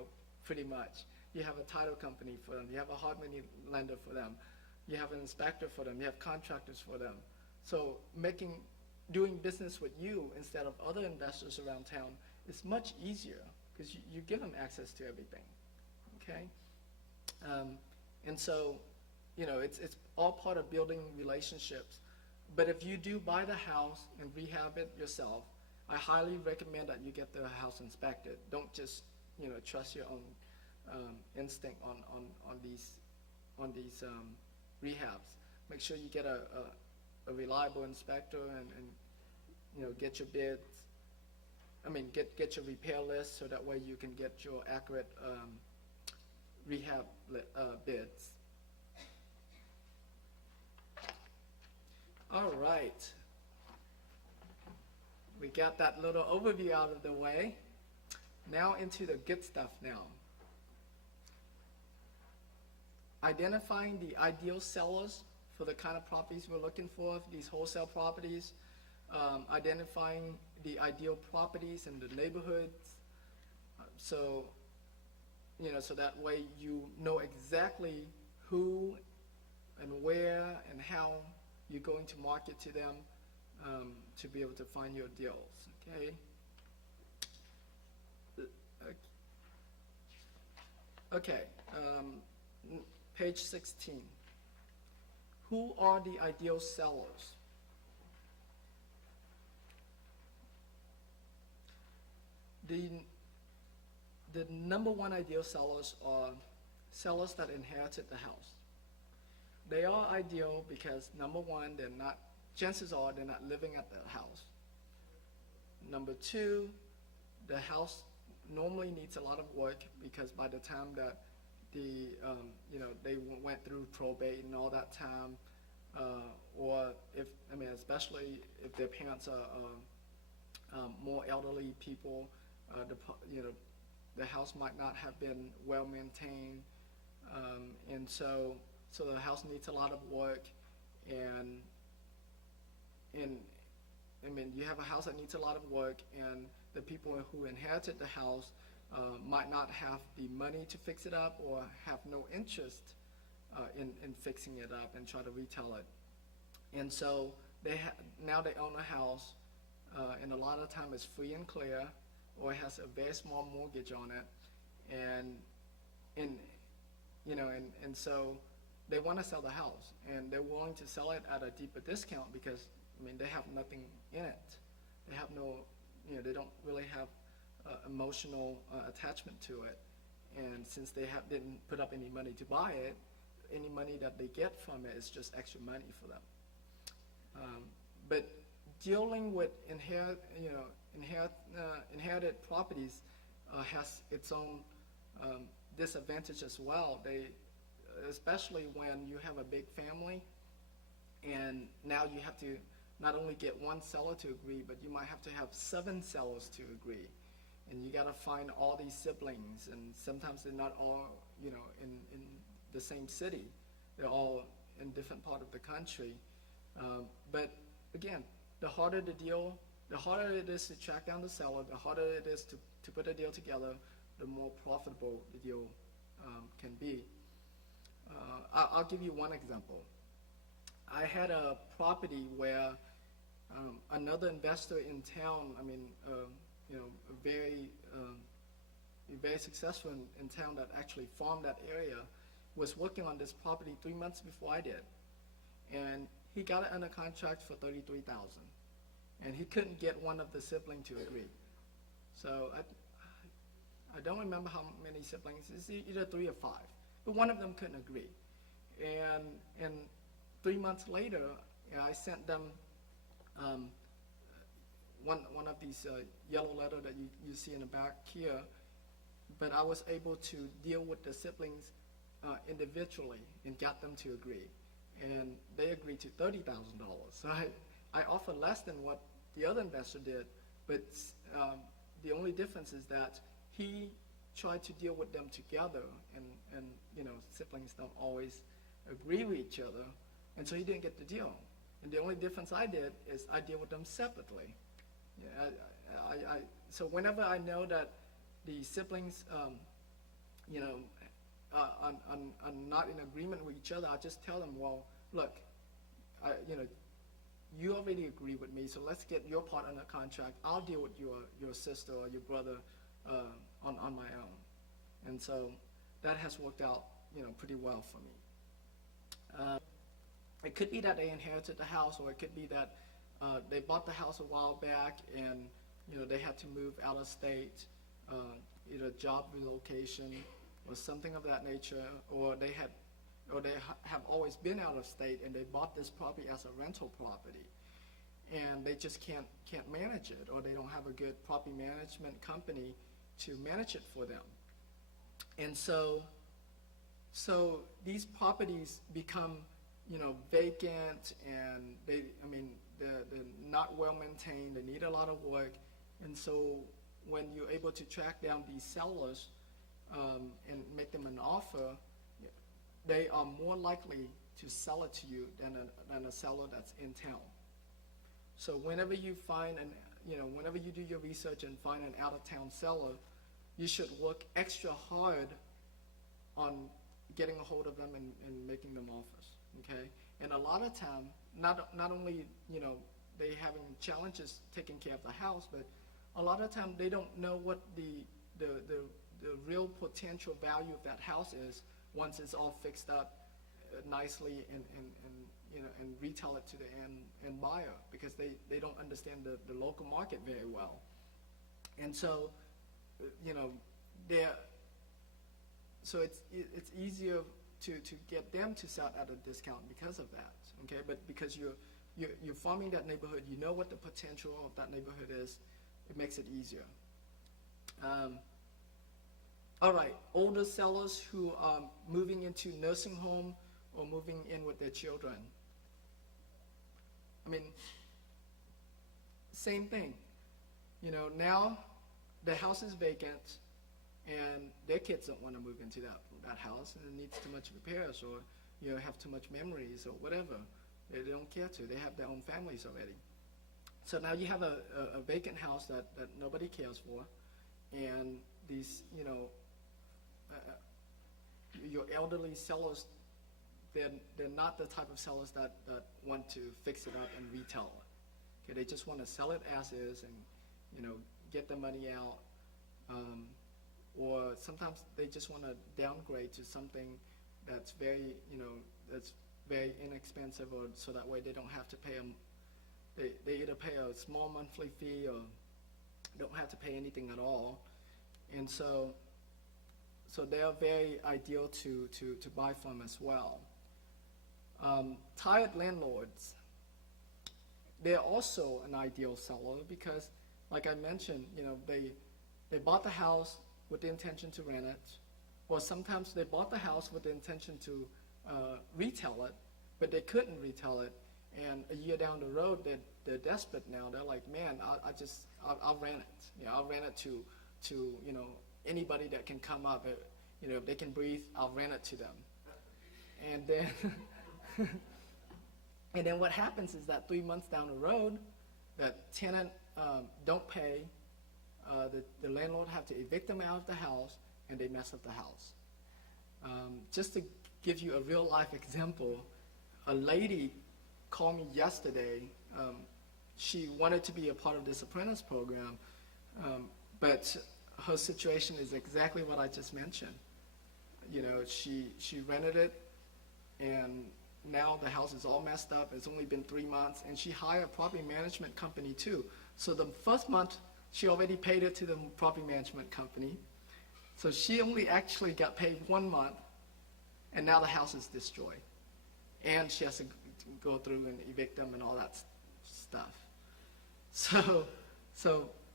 pretty much. You have a title company for them. You have a hard money lender for them. You have an inspector for them. You have contractors for them. So doing business with you instead of other investors around town is much easier because you give them access to everything. Okay? And so, it's all part of building relationships. But if you do buy the house and rehab it yourself, I highly recommend that you get the house inspected. Don't just, trust your own instinct on these rehabs. Make sure you get a reliable inspector and get your bids. Get your repair list so that way you can get your accurate rehab bids. All right. We got that little overview out of the way. Now into the good stuff now. Identifying the ideal sellers for the kind of properties we're looking for, these wholesale properties. identifying the ideal properties in the neighborhoods. So, so that way you know exactly who and where and how you're going to market to them to be able to find your deals, okay? Okay, page 16. Who are the ideal sellers? The number one ideal sellers are sellers that inherited the house. They are ideal because, number one, chances are they're not living at the house. Number two, the house normally needs a lot of work because by the time that they went through probate and all that time, or especially if their parents are more elderly people, the house might not have been well maintained, and so the house needs a lot of work, and you have a house that needs a lot of work, and the people who inherited the house might not have the money to fix it up or have no interest in fixing it up and try to retell it. And so now they own a house, and a lot of time it's free and clear, or it has a very small mortgage on it, and so they want to sell the house, and they're willing to sell it at a deeper discount because they have nothing in it. They have no, they don't really have emotional attachment to it, and since they didn't put up any money to buy it, any money that they get from it is just extra money for them. But dealing with inherited properties has its own disadvantage as well. Especially when you have a big family, and now you have to not only get one seller to agree, but you might have to have 7 sellers to agree, and you got to find all these siblings, and sometimes they're not all in the same city. They're all in different part of the country. But again, the harder the deal, the harder it is to track down the seller, the harder it is to put a deal together, the more profitable the deal can be. I'll give you one example. I had a property where another investor in town, very successful in town that actually farmed that area, was working on this property 3 months before I did, and he got it under contract for $33,000, and he couldn't get one of the siblings to agree. So I don't remember how many siblings. It's either 3 or 5, but one of them couldn't agree. And 3 months later, I sent them one of these yellow letter that you see in the back here, but I was able to deal with the siblings individually and got them to agree, and they agreed to $30,000. So I offered less than what the other investor did, but the only difference is that he tried to deal with them together, and siblings don't always agree with each other, and so he didn't get the deal. And the only difference I did is I deal with them separately. So whenever I know that the siblings, are not in agreement with each other, I just tell them, well, look, you already agree with me, so let's get your part under contract. I'll deal with your sister or your brother on my own. And so that has worked out, pretty well for me. It could be that they inherited the house, or it could be that they bought the house a while back and they had to move out of state, either job relocation or something of that nature, or they have always been out of state and they bought this property as a rental property, and they just can't manage it, or they don't have a good property management company to manage it for them. And so these properties become vacant, and they're not well maintained, they need a lot of work, and so when you're able to track down these sellers and make them an offer, they are more likely to sell it to you than a seller that's in town. So whenever you find whenever you do your research and find an out-of-town seller, you should work extra hard on getting a hold of them and making them offers, okay? And a lot of time, not only, they having challenges taking care of the house, but a lot of time they don't know what the real potential value of that house is once it's all fixed up nicely and retail it to the end buyer, because they don't understand the local market very well. And so, so it's easier to get them to sell at a discount because of that, okay? But because you're farming that neighborhood, you know what the potential of that neighborhood is, it makes it easier. All right, older sellers who are moving into nursing home or moving in with their children. I mean, same thing. Now the house is vacant and their kids don't want to move into that house, and it needs too much repairs, or have too much memories or whatever. They don't care to. They have their own families already. So now you have a vacant house that nobody cares for, and these, your elderly sellers, they're not the type of sellers that want to fix it up and retail it. Okay, they just want to sell it as is and, get the money out. Or sometimes they just want to downgrade to something that's very, that's very inexpensive, or so that way they don't have to pay them. They either pay a small monthly fee or don't have to pay anything at all. And so they are very ideal to buy from as well. Tired landlords, they're also an ideal seller because, like I mentioned, they bought the house with the intention to rent it, or sometimes they bought the house with the intention to retail it, but they couldn't retail it, and a year down the road they're desperate now. They're like, man, I'll rent it. I'll rent it to anybody that can come up. If they can breathe, I'll rent it to them. And then and then what happens is that 3 months down the road, that tenant don't pay. The landlord have to evict them out of the house, and they mess up the house. Just to give you a real life example, a lady called me yesterday. She wanted to be a part of this apprentice program, but her situation is exactly what I just mentioned. She rented it, and now the house is all messed up. It's only been 3 months, and she hired a property management company too. So the first month, she already paid it to the property management company. So she only actually got paid 1 month, and now the house is destroyed. And she has to go through and evict them and all that stuff. So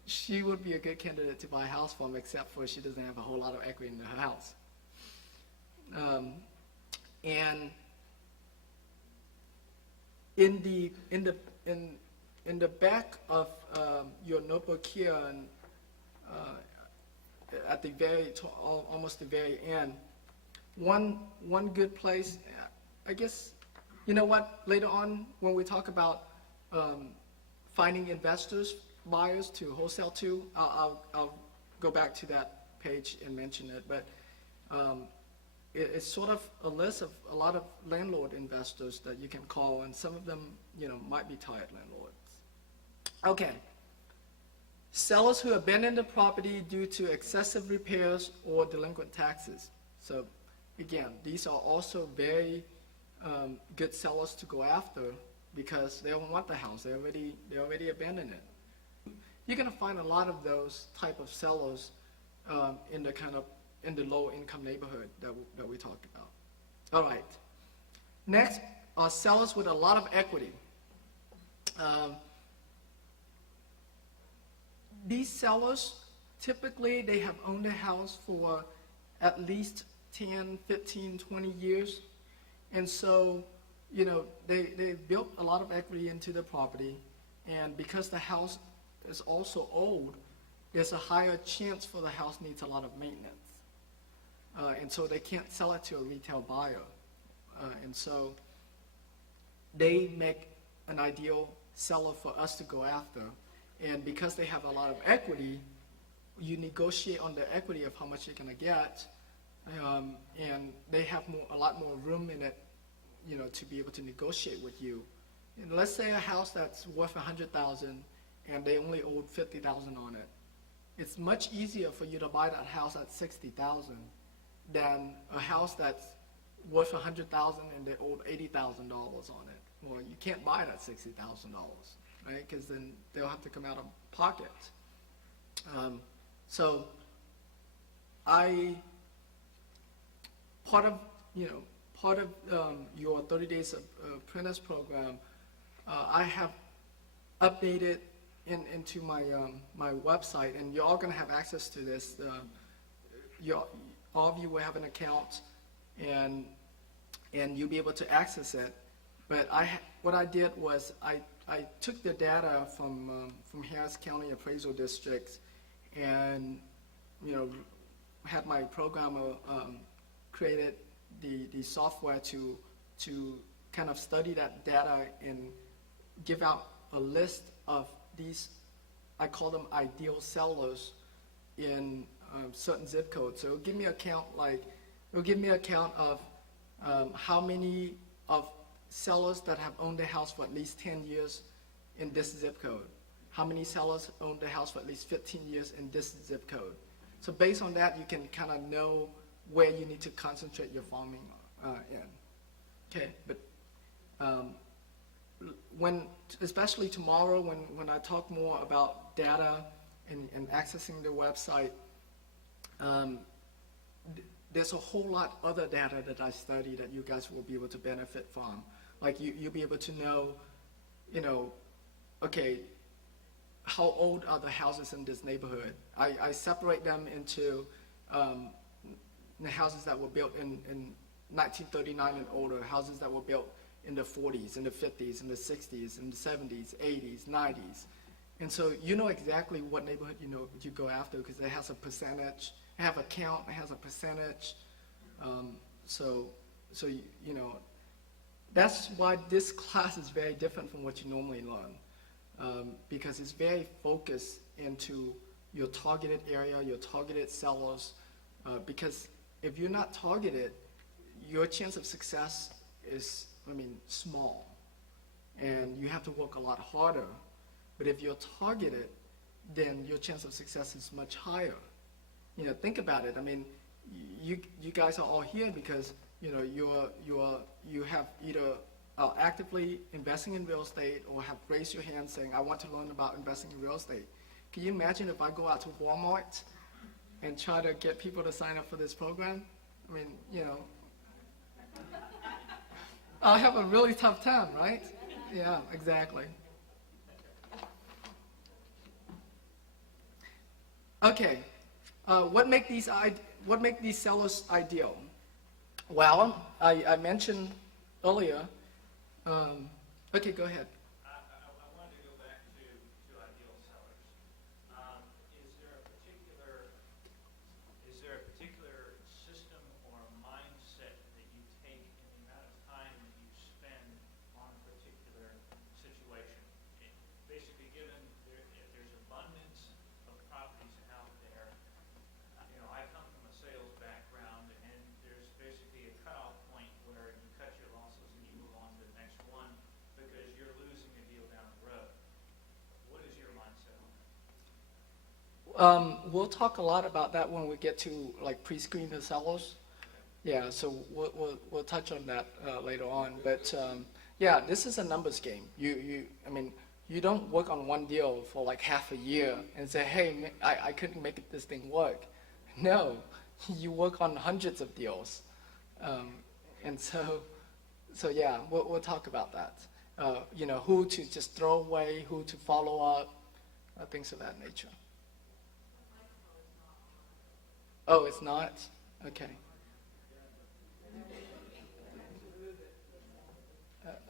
she would be a good candidate to buy a house from, except for she doesn't have a whole lot of equity in her house. And in the back of your notebook here, and at the almost the very end, one good place, I guess, later on when we talk about finding investors, buyers to wholesale to, I'll go back to that page and mention it, but it's sort of a list of a lot of landlord investors that you can call, and some of them, might be tired landlords. Okay. Sellers who abandon the property due to excessive repairs or delinquent taxes. So again, these are also very good sellers to go after because they don't want the house. They already abandoned it. You're going to find a lot of those type of sellers in the low income neighborhood that we talked about. All right. Next are sellers with a lot of equity. These sellers, typically they have owned a house for at least 10, 15, 20 years. And so, they built a lot of equity into the property. And because the house is also old, there's a higher chance for the house needs a lot of maintenance. And so they can't sell it to a retail buyer. And so they make an ideal seller for us to go after. And because they have a lot of equity, you negotiate on the equity of how much you're going to get, and they have a lot more room in it, to be able to negotiate with you. And let's say a house that's worth $100,000 and they only owed $50,000 on it. It's much easier for you to buy that house at $60,000 than a house that's worth $100,000 and they owed $80,000 on it. Well, you can't buy it at $60,000, right? Because then they'll have to come out of pocket. So part of your 30 Days Apprentice program, I have updated into my my website, and you're all going to have access to this. All of you will have an account, and you'll be able to access it. But what I did was I took the data from Harris County Appraisal District, and had my programmer created the software to kind of study that data and give out a list of these, I call them ideal sellers in certain zip codes. So it'll give me a count of how many of sellers that have owned the house for at least 10 years in this zip code. How many sellers own the house for at least 15 years in this zip code. So based on that, you can kind of know where you need to concentrate your farming in. Okay, but especially tomorrow when I talk more about data and accessing the website, there's a whole lot other data that I study that you guys will be able to benefit from. Like you'll be able to know, okay, how old are the houses in this neighborhood? I separate them into the houses that were built in 1939 and older, houses that were built in the 40s, in the 50s, in the 60s, in the 70s, 80s, 90s. And so you know exactly what neighborhood you go after because it has a percentage, it has a count, it has a percentage. So that's why this class is very different from what you normally learn, because it's very focused into your targeted area, your targeted sellers, because if you're not targeted, your chance of success is, small, and you have to work a lot harder. But if you're targeted, then your chance of success is much higher. Think about it. You guys are all here because you have either actively investing in real estate or have raised your hand saying, I want to learn about investing in real estate. Can you imagine if I go out to Walmart and try to get people to sign up for this program? I'll have a really tough time, right? Yeah, exactly. Okay, what make these sellers ideal? Well, I mentioned earlier. Okay, go ahead. I wanted to go back to ideal sellers. Is there a particular system or mindset that you take in the amount of time that you spend on a particular situation? Basically, given there's abundance of properties out there, I come from a sales background, and there's basically a cutoff point where you cut your losses and you move on to the next one because you're losing a deal down the road. What is your mindset on that? We'll talk a lot about that when we get to pre-screen the sellers. Yeah, so we'll touch on that later on. But yeah, this is a numbers game. You don't work on one deal for half a year and say, hey, I couldn't make this thing work. No, you work on hundreds of deals, and so yeah, we'll talk about that. Who to just throw away, who to follow up, things of that nature. Oh, it's not? Okay.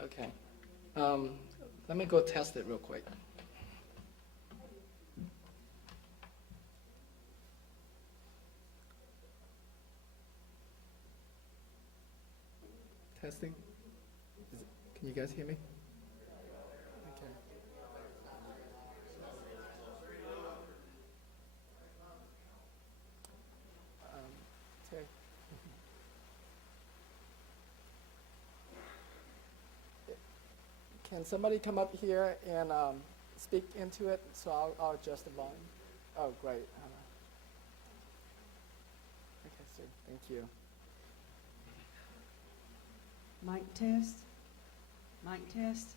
Okay. Let me go test it real quick. Testing. Can you guys hear me? Okay. Can somebody come up here and speak into it? So I'll adjust the volume. Oh, great. Okay, sir. Thank you. Mic test. Mic test.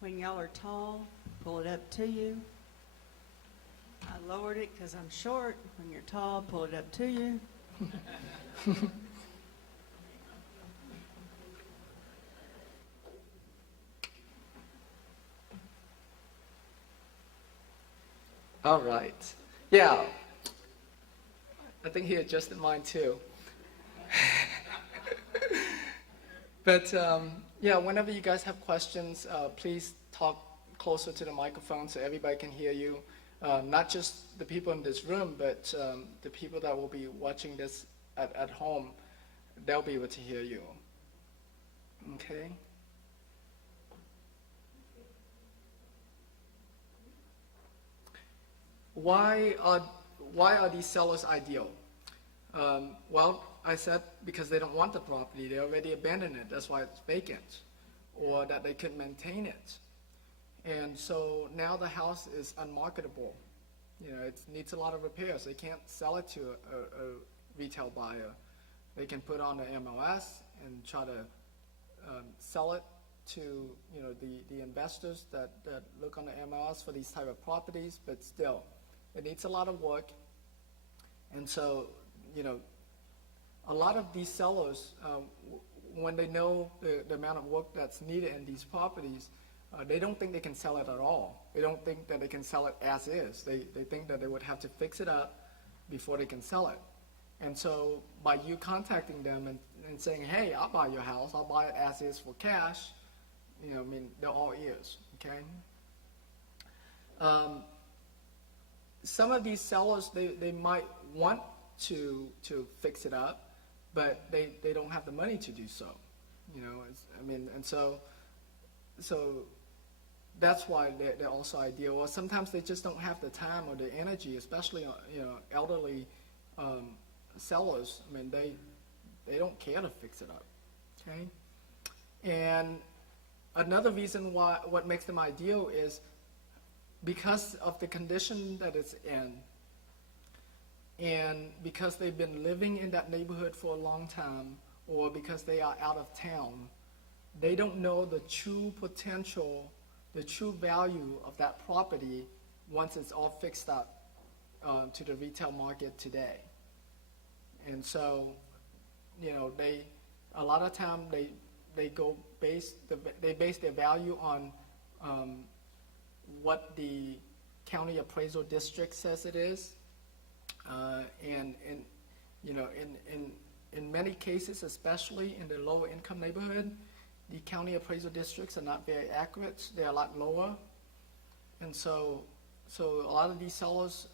When y'all are tall, pull it up to you. I lowered it because I'm short. When you're tall, pull it up to you. All right. Yeah. I think he adjusted mine too. But yeah, whenever you guys have questions, please talk closer to the microphone so everybody can hear you. Not just the people in this room, but the people that will be watching this at home, they'll be able to hear you. Okay? Why are these sellers ideal? Well, I said because they don't want the property. They already abandoned it. That's why it's vacant. Or that they couldn't maintain it. And so now the house is unmarketable. You know, it needs a lot of repairs. They can't sell it to a retail buyer. They can put on the MLS and try to sell it to, you know, the investors that look on the MLS for these type of properties, but still, it needs a lot of work. And so, you know, a lot of these sellers, when they know the amount of work that's needed in these properties, they don't think they can sell it at all. They don't think that they can sell it as is. They think that they would have to fix it up before they can sell it. And so by you contacting them and saying, hey, I'll buy your house, I'll buy it as is for cash, you know, I mean, they're all ears, okay? Some of these sellers, they might want to fix it up, but they don't have the money to do so, you know. I mean, and so that's why they're also ideal. Or sometimes they just don't have the time or the energy, especially, you know, elderly sellers. I mean, they don't care to fix it up, okay? And another reason why what makes them ideal is because of the condition that it's in, and because they've been living in that neighborhood for a long time, or because they are out of town, they don't know the true potential, the true value of that property once it's all fixed up to the retail market today. And so, you know, a lot of time they base their value on what the county appraisal district says it is. And you know, in many cases, especially in the lower income neighborhood, the county appraisal districts are not very accurate. They're a lot lower. And so a lot of these sellers,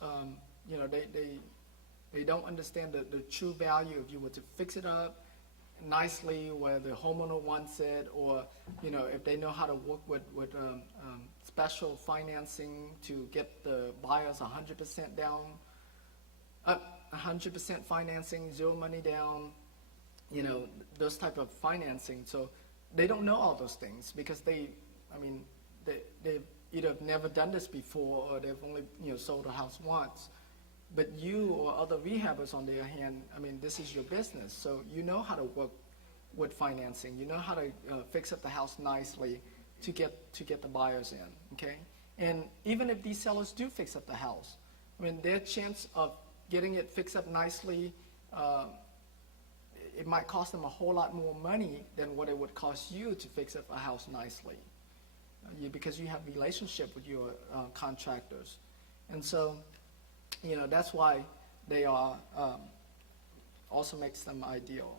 you know, they don't understand the true value if you were to fix it up nicely where the homeowner wants it, or, you know, if they know how to work with special financing to get the buyers 100% down, 100% financing, zero money down, you know, those type of financing. So they don't know all those things because they've either never done this before or they've only, you know, sold a house once. But you or other rehabbers, on the other hand, I mean, this is your business, so you know how to work with financing. You know how to fix up the house nicely to get the buyers in, okay? And even if these sellers do fix up the house, I mean, their chance of getting it fixed up nicely, it might cost them a whole lot more money than what it would cost you to fix up a house nicely, because you have a relationship with your contractors. And so, you know, that's why they are, also makes them ideal.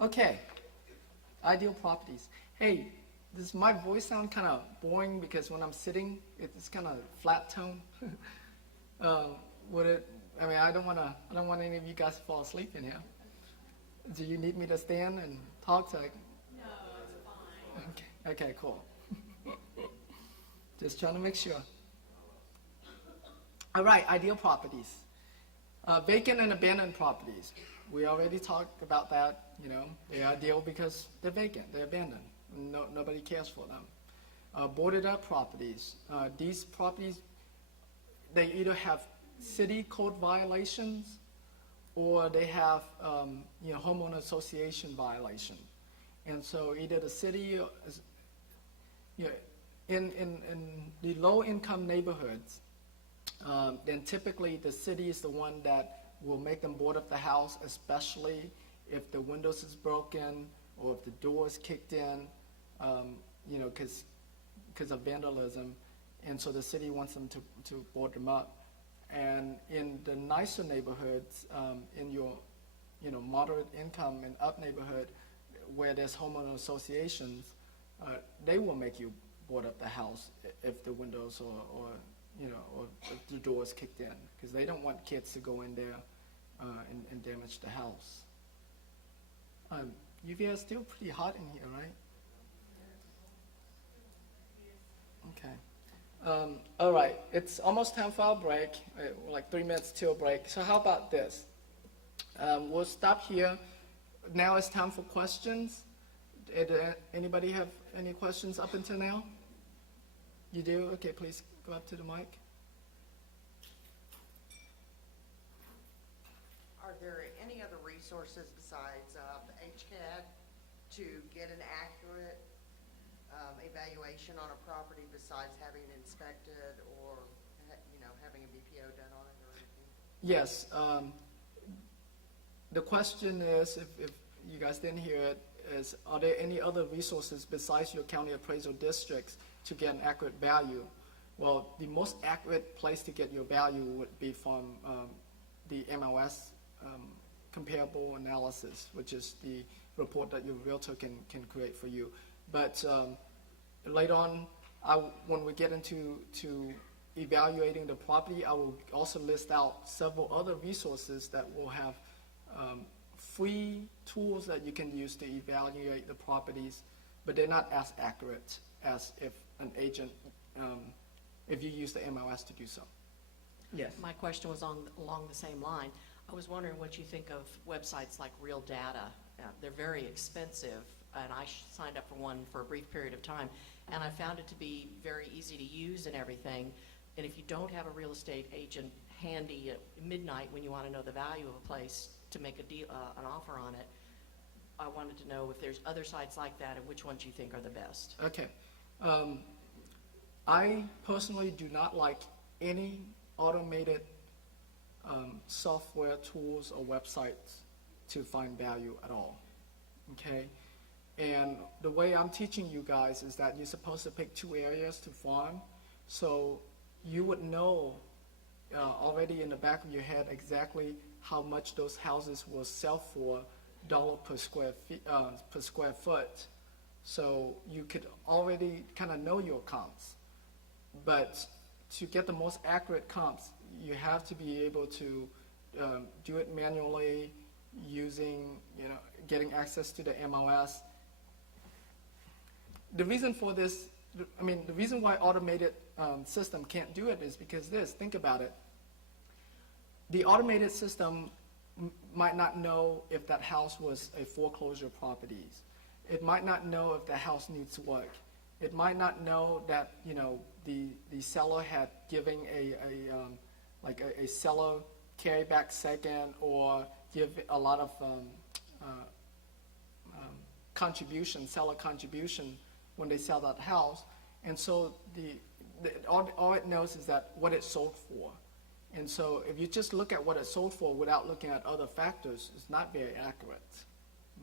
Okay, ideal properties. Hey, does my voice sound kind of boring because when I'm sitting, it's kind of flat tone? Would it? I mean, I don't want any of you guys to fall asleep in here. Do you need me to stand and talk? No, it's fine. Okay, cool. Just trying to make sure. All right, ideal properties. Vacant and abandoned properties. We already talked about that. You know, they are ideal because they're vacant, they're abandoned. Nobody cares for them. Boarded up properties. These properties, they either have city code violations or they have homeowner association violation. And so either the city, in the low income neighborhoods, then typically the city is the one that will make them board up the house, especially if the windows is broken or if the door is kicked in, because of vandalism. And so the city wants them to board them up. And in the nicer neighborhoods, in your moderate income and up neighborhood, where there's homeowner associations, they will make you board up the house if the windows or if the door is kicked in, because they don't want kids to go in there and damage the house. UVA is still pretty hot in here, right? Okay. All right, it's almost time for our break. We're like 3 minutes till break. So how about this? We'll stop here. Now it's time for questions. Did anybody have any questions up until now? You do? Okay, please go up to the mic. Are there any other resources besides the HCAD to get an accurate evaluation on a property besides having it inspected or having a BPO done on it or anything? Yes. The question is, if you guys didn't hear it, is are there any other resources besides your county appraisal districts to get an accurate value? Well, the most accurate place to get your value would be from the MLS comparable analysis, which is the report that your realtor can create for you. But later on, when we get into evaluating the property, I will also list out several other resources that will have free tools that you can use to evaluate the properties, but they're not as accurate as if an agent, if you use the MLS to do so. Yes. My question was along the same line. I was wondering what you think of websites like Real Data. They're very expensive, and I signed up for one for a brief period of time, and I found it to be very easy to use and everything. And if you don't have a real estate agent handy at midnight when you want to know the value of a place to make a deal, an offer on it, I wanted to know if there's other sites like that and which ones you think are the best. Okay. I personally do not like any automated software tools or websites to find value at all. Okay? And the way I'm teaching you guys is that you're supposed to pick 2 areas to farm. So you would know already in the back of your head exactly how much those houses will sell for dollar per square foot. So you could already kind of know your comps. But to get the most accurate comps, you have to be able to do it manually using, getting access to the MLS. The reason for this, the reason why automated system can't do it is because think about it. The automated system might not know if that house was a foreclosure property. It might not know if the house needs work. It might not know that, the seller had given a seller carryback second or give a lot of seller contribution when they sell that house. And so all it knows is that what it sold for. And so if you just look at what it sold for without looking at other factors, it's not very accurate.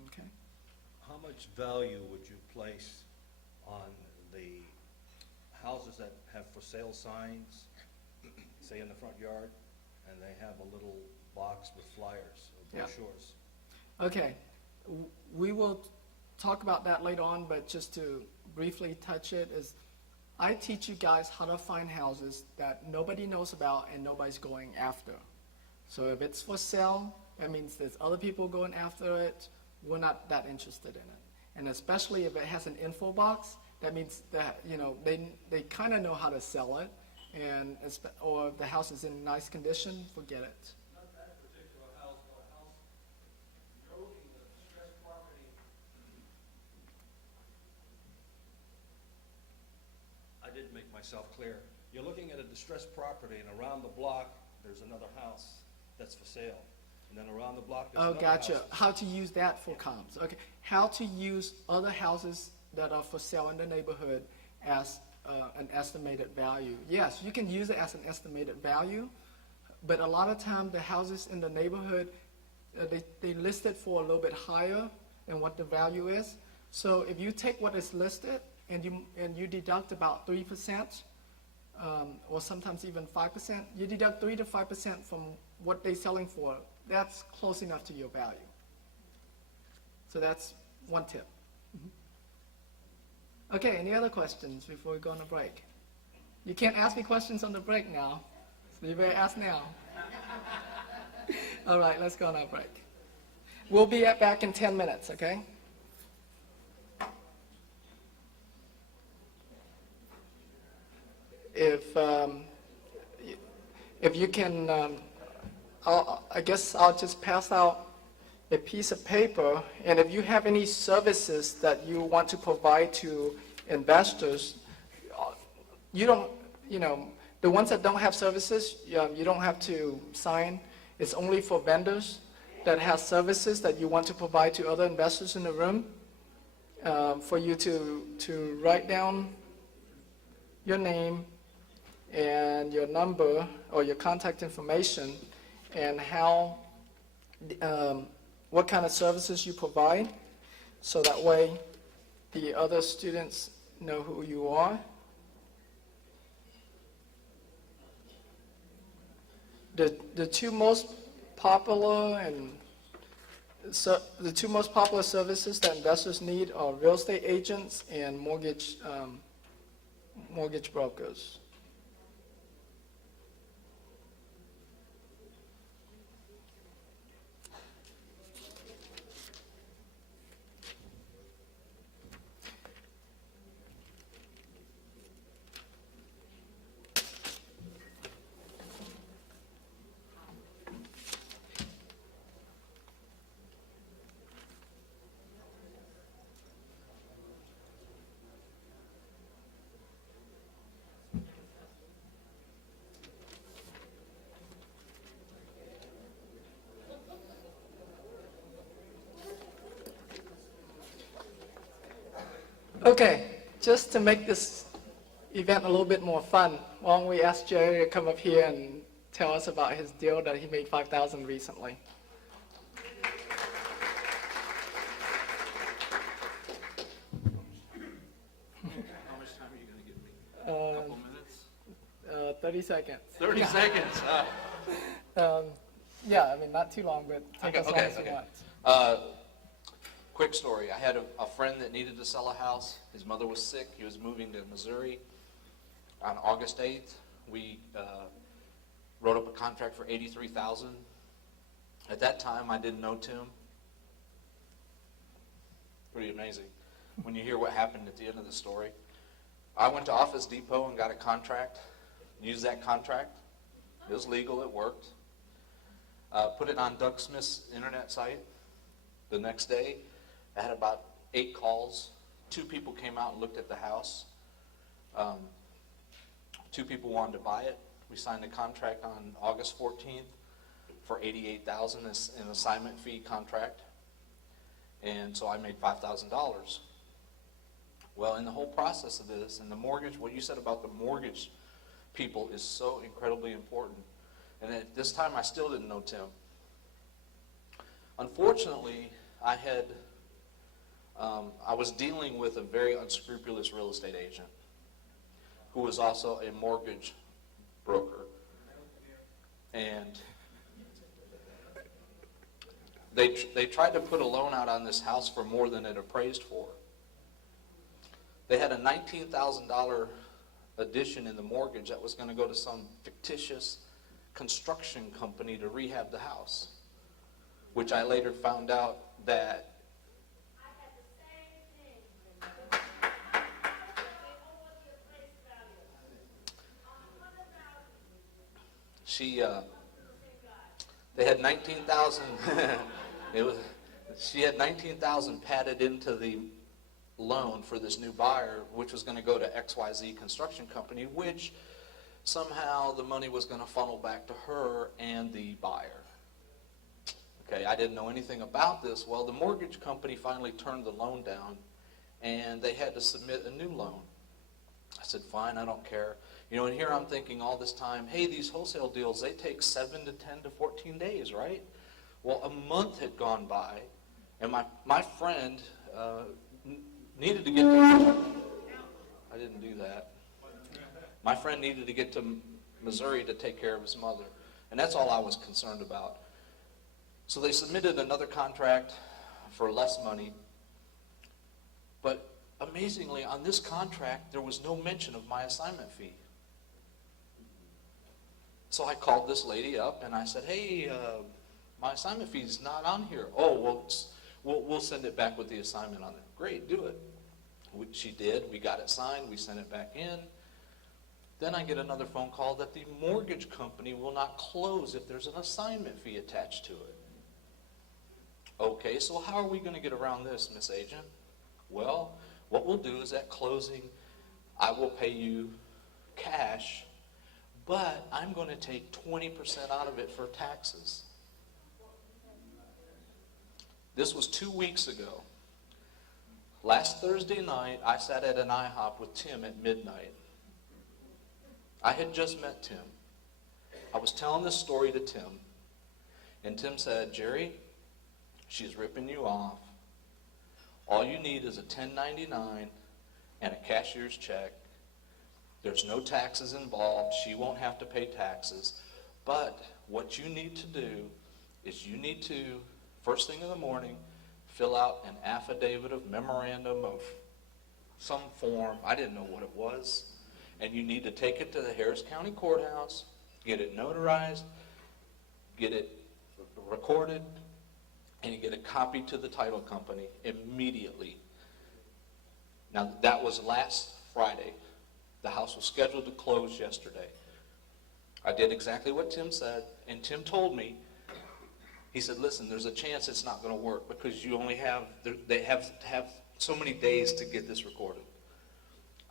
Okay? How much value would you place on the houses that have for sale signs, say in the front yard, and they have a little box with flyers or brochures? Okay. We will talk about that later on, but just to briefly touch it is I teach you guys how to find houses that nobody knows about and nobody's going after. So if it's for sale, that means there's other people going after it. We're not that interested in it. And especially if it has an info box, that means that, they kind of know how to sell it. Or if the house is in nice condition, forget it. Not that particular house, but a house make myself clear. You're looking at a distressed property, and around the block, there's another house that's for sale. And then around the block, there's Oh, another gotcha. house. How to use that for comps. Okay. How to use other houses that are for sale in the neighborhood as an estimated value. Yes, you can use it as an estimated value, but a lot of times the houses in the neighborhood, they list it for a little bit higher than what the value is. So if you take what is listed and you deduct about 3%, or sometimes even 5%, you deduct 3 to 5% from what they're selling for. That's close enough to your value. So that's one tip. Okay, any other questions before we go on a break? You can't ask me questions on the break now, so you better ask now. All right, let's go on our break. We'll be back in 10 minutes, okay? If you can, I guess I'll just pass out a piece of paper, and if you have any services that you want to provide to investors, you don't, the ones that don't have services, you don't have to sign. It's only for vendors that have services that you want to provide to other investors in the room, for you to write down your name and your number or your contact information and how, what kind of services you provide, so that way the other students know who you are. The two most popular services that investors need are real estate agents and mortgage brokers. Okay, just to make this event a little bit more fun, why don't we ask Jerry to come up here and tell us about his deal that he made $5,000 recently. How much time are you going to give me? A couple minutes? 30 seconds. 30 seconds. Yeah, I mean, not too long, but take as long as you want. Quick story. I had a friend that needed to sell a house. His mother was sick. He was moving to Missouri. On August 8th, we wrote up a contract for $83,000. At that time, I didn't know Tim. Pretty amazing when you hear what happened at the end of the story. I went to Office Depot and got a contract, used that contract. It was legal, it worked. Put it on Doug Smith's internet site. The next day, I had about 8 calls. 2 people came out and looked at the house. 2 people wanted to buy it. We signed a contract on August 14th for $88,000 as an assignment fee contract. And so I made $5,000. Well, in the whole process of this, and the mortgage, what you said about the mortgage people is so incredibly important. And at this time, I still didn't know Tim. Unfortunately, I was dealing with a very unscrupulous real estate agent who was also a mortgage broker. And they tried to put a loan out on this house for more than it appraised for. They had a $19,000 addition in the mortgage that was going to go to some fictitious construction company to rehab the house, which I later found out that they had 19,000 she had 19,000 padded into the loan for this new buyer, which was going to go to XYZ Construction Company, which somehow the money was going to funnel back to her and the buyer. Okay, I didn't know anything about this. Well, the mortgage company finally turned the loan down, and they had to submit a new loan. I said, fine, I don't care. You know, and here I'm thinking all this time, hey, these wholesale deals, they take 7 to 10 to 14 days, right? Well, a month had gone by, and my friend needed to get to, I didn't do that. My friend needed to get to Missouri to take care of his mother, and that's all I was concerned about. So they submitted another contract for less money, but amazingly, on this contract, there was no mention of my assignment fee. So I called this lady up and I said, hey, my assignment fee is not on here. Oh, well, we'll send it back with the assignment on it. Great, do it. She did. We got it signed. We sent it back in. Then I get another phone call that the mortgage company will not close if there's an assignment fee attached to it. Okay, so how are we going to get around this, Miss Agent? Well, what we'll do is at closing, I will pay you cash, but I'm going to take 20% out of it for taxes. This was 2 weeks ago. Last Thursday night, I sat at an IHOP with Tim at midnight. I had just met Tim. I was telling this story to Tim, and Tim said, Jerry, she's ripping you off. All you need is a 1099 and a cashier's check. There's no taxes involved. She won't have to pay taxes. But what you need to do is you need to, first thing in the morning, fill out an affidavit of memorandum of some form. I didn't know what it was. And you need to take it to the Harris County Courthouse, get it notarized, get it recorded, and you get a copy to the title company immediately. Now, that was last Friday. The house was scheduled to close yesterday. I did exactly what Tim said, and Tim told me, he said, listen, there's a chance it's not going to work because you only have, they have to have so many days to get this recorded.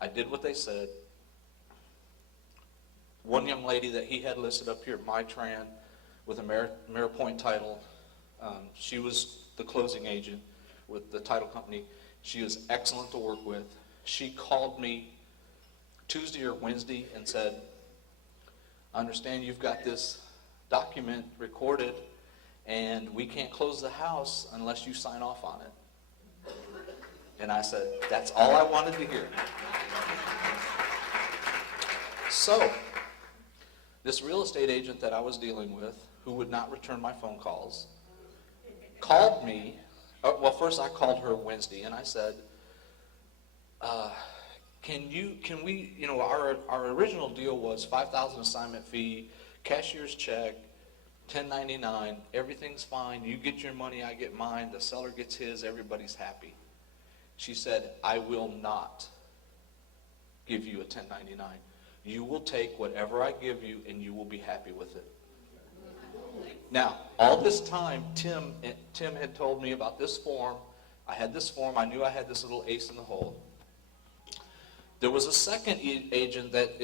I did what they said. One young lady that he had listed up here, Mytran, with a Mayor Point title, she was the closing agent with the title company. She was excellent to work with. She called me Tuesday or Wednesday and said, I understand you've got this document recorded and we can't close the house unless you sign off on it. And I said, that's all I wanted to hear. So, this real estate agent that I was dealing with, who would not return my phone calls, called me. Well, first I called her Wednesday and I said, can we, our original deal was $5,000 assignment fee, cashier's check, 1099, everything's fine. You get your money, I get mine, the seller gets his, everybody's happy. She said, I will not give you a 1099. You will take whatever I give you and you will be happy with it. Now, all this time, Tim had told me about this form. I had this form. I knew I had this little ace in the hole. There was a second agent that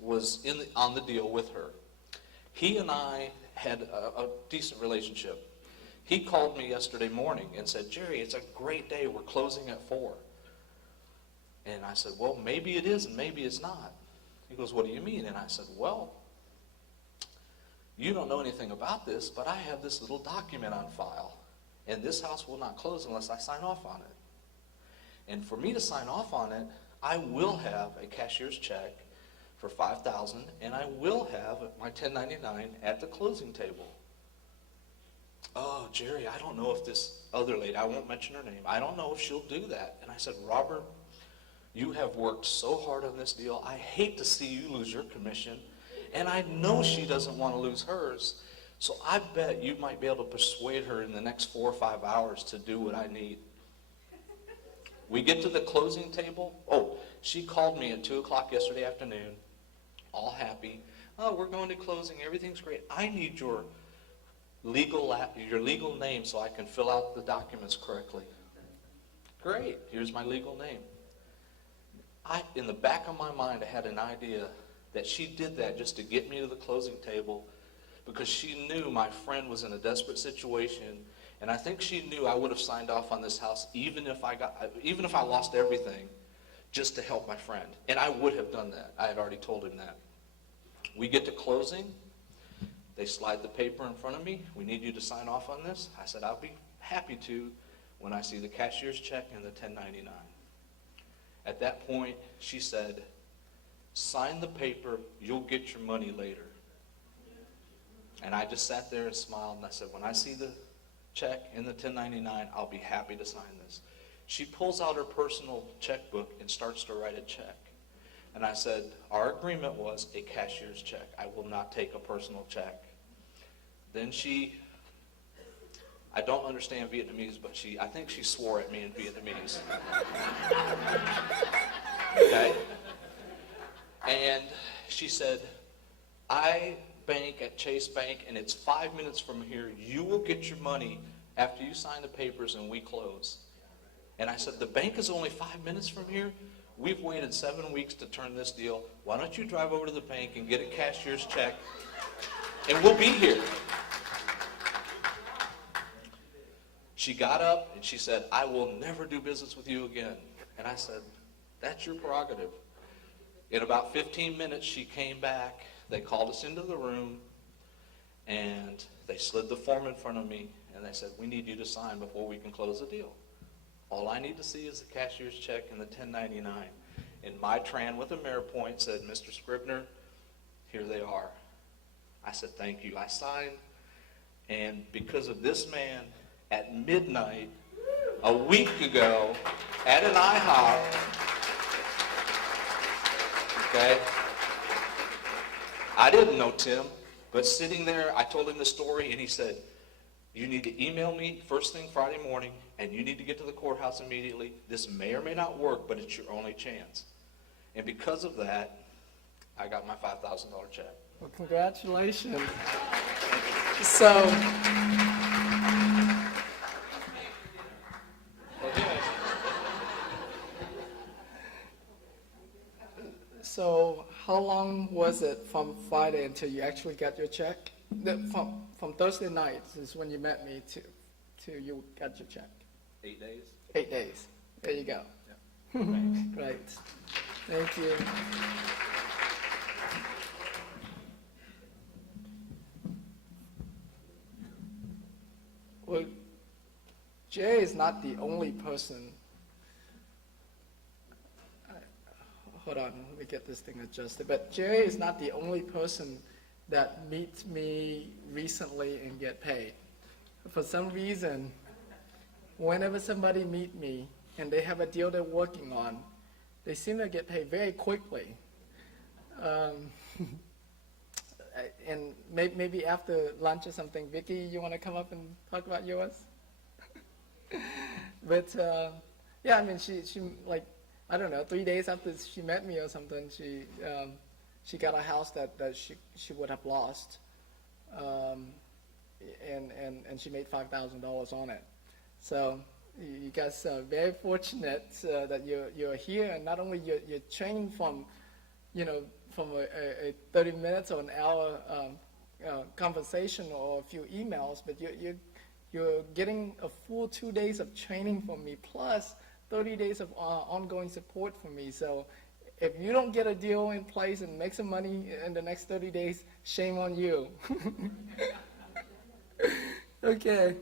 was on the deal with her. He and I had a decent relationship. He called me yesterday morning and said, Jerry, it's a great day. We're closing at 4. And I said, well, maybe it is and maybe it's not. He goes, what do you mean? And I said, well, you don't know anything about this, but I have this little document on file. And this house will not close unless I sign off on it. And for me to sign off on it, I will have a cashier's check for $5,000, and I will have my 1099 at the closing table. Oh, Jerry, I don't know if this other lady, I won't mention her name, I don't know if she'll do that. And I said, Robert, you have worked so hard on this deal. I hate to see you lose your commission, and I know she doesn't want to lose hers. So I bet you might be able to persuade her in the next 4 or 5 hours to do what I need. We get to the closing table. Oh, she called me at 2 o'clock yesterday afternoon, all happy. Oh, we're going to closing. Everything's great. I need your legal name so I can fill out the documents correctly. Great, here's my legal name. In the back of my mind, I had an idea that she did that just to get me to the closing table because she knew my friend was in a desperate situation, and I think she knew I would have signed off on this house even if I lost everything, just to help my friend. And I would have done that. I had already told him that. We get to closing. They slide the paper in front of me. We need you to sign off on this. I said, I'll be happy to when I see the cashier's check and the 1099. At that point, she said, sign the paper, you'll get your money later. And I just sat there and smiled, and I said, when I see the check and the 1099, I'll be happy to sign this. She pulls out her personal checkbook and starts to write a check. And I said, our agreement was a cashier's check. I will not take a personal check. Then I don't understand Vietnamese, but I think she swore at me in Vietnamese. Okay? And she said, I bank at Chase Bank, and it's 5 minutes from here. You will get your money after you sign the papers and we close. And I said, the bank is only 5 minutes from here? We've waited 7 weeks to turn this deal. Why don't you drive over to the bank and get a cashier's check, and we'll be here. She got up and she said, I will never do business with you again. And I said, that's your prerogative. In about 15 minutes, she came back. They called us into the room, and they slid the form in front of me, and they said, we need you to sign before we can close the deal. All I need to see is the cashier's check and the 1099. And my Tran with AmeriPoint said, Mr. Scribner, here they are. I said, thank you. I signed, and because of this man, at midnight, a week ago, at an IHOP, okay? I didn't know Tim, but sitting there, I told him the story, and he said, you need to email me first thing Friday morning, and you need to get to the courthouse immediately. This may or may not work, but it's your only chance. And because of that, I got my $5,000 check. Well, congratulations. So, so how long was it from Friday until you actually got your check? From Thursday night is when you met me to you got your check. 8 days. 8 days. There you go. Yeah. Great. Thank you. Well, Jay is not the only person. Hold on, let me get this thing adjusted. But Jay is not the only person that meets me recently and get paid. For some reason, whenever somebody meet me and they have a deal they're working on, they seem to get paid very quickly. And maybe after lunch or something, Vicky, you want to come up and talk about yours? But yeah, I mean, she like, I don't know, 3 days after she met me or something, she got a house that she would have lost, and she made $5,000 on it. So you guys are very fortunate that you're here, and not only you're trained from, from a 30 minutes or an hour conversation or a few emails, but you're getting a full 2 days of training from me, plus 30 days of ongoing support from me. So if you don't get a deal in place and make some money in the next 30 days, shame on you. Okay.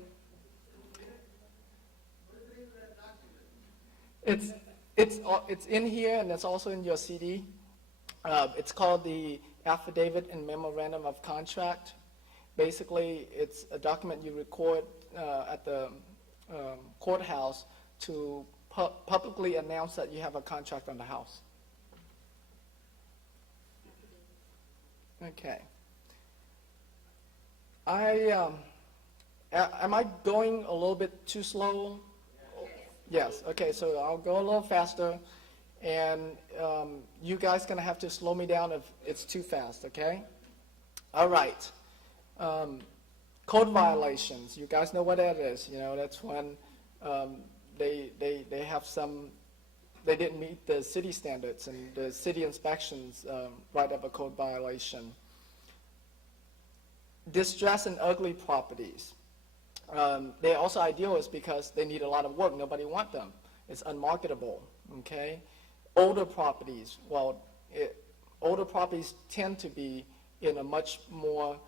It's in here, and it's also in your CD. It's called the Affidavit and Memorandum of Contract. Basically, it's a document you record at the courthouse to publicly announce that you have a contract on the house. Okay. Am I going a little bit too slow? Yes. Okay, so I'll go a little faster, and you guys gonna have to slow me down if it's too fast, okay? All right. Code violations. You guys know what that is. That's when they have some, they didn't meet the city standards and the city inspections right of a code violation. Distressed and ugly properties. They're also ideal is because they need a lot of work. Nobody wants them. It's unmarketable, okay? Older properties, older properties tend to be in a much more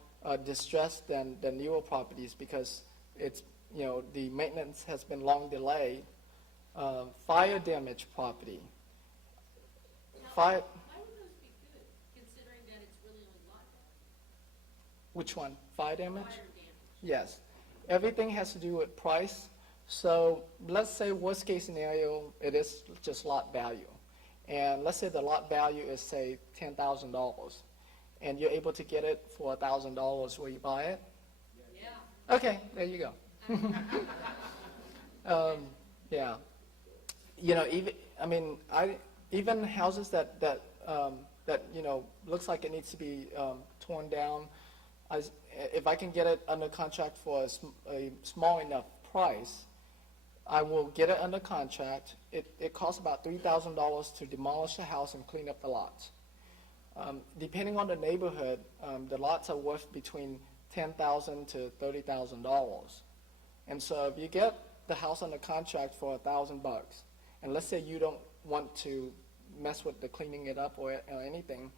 distressed than newer properties because it's, the maintenance has been long delayed. Fire damage property. Fire, Why would those be good, considering that it's really only lot damage? which one? Fire damage? Fire damage. Yes. Everything has to do with price. So let's say worst case scenario, it is just lot value. And let's say the lot value is, say, $10,000. And you're able to get it for $1,000. Will you buy it? Yeah. Okay, there you go. Yeah. Even houses that looks like it needs to be torn down, if I can get it under contract for a small enough price, I will get it under contract. It costs about $3,000 to demolish the house and clean up the lots. Depending on the neighborhood, the lots are worth between $10,000 to $30,000. And so if you get the house under contract for $1,000, and let's say you don't want to mess with the cleaning it up or anything,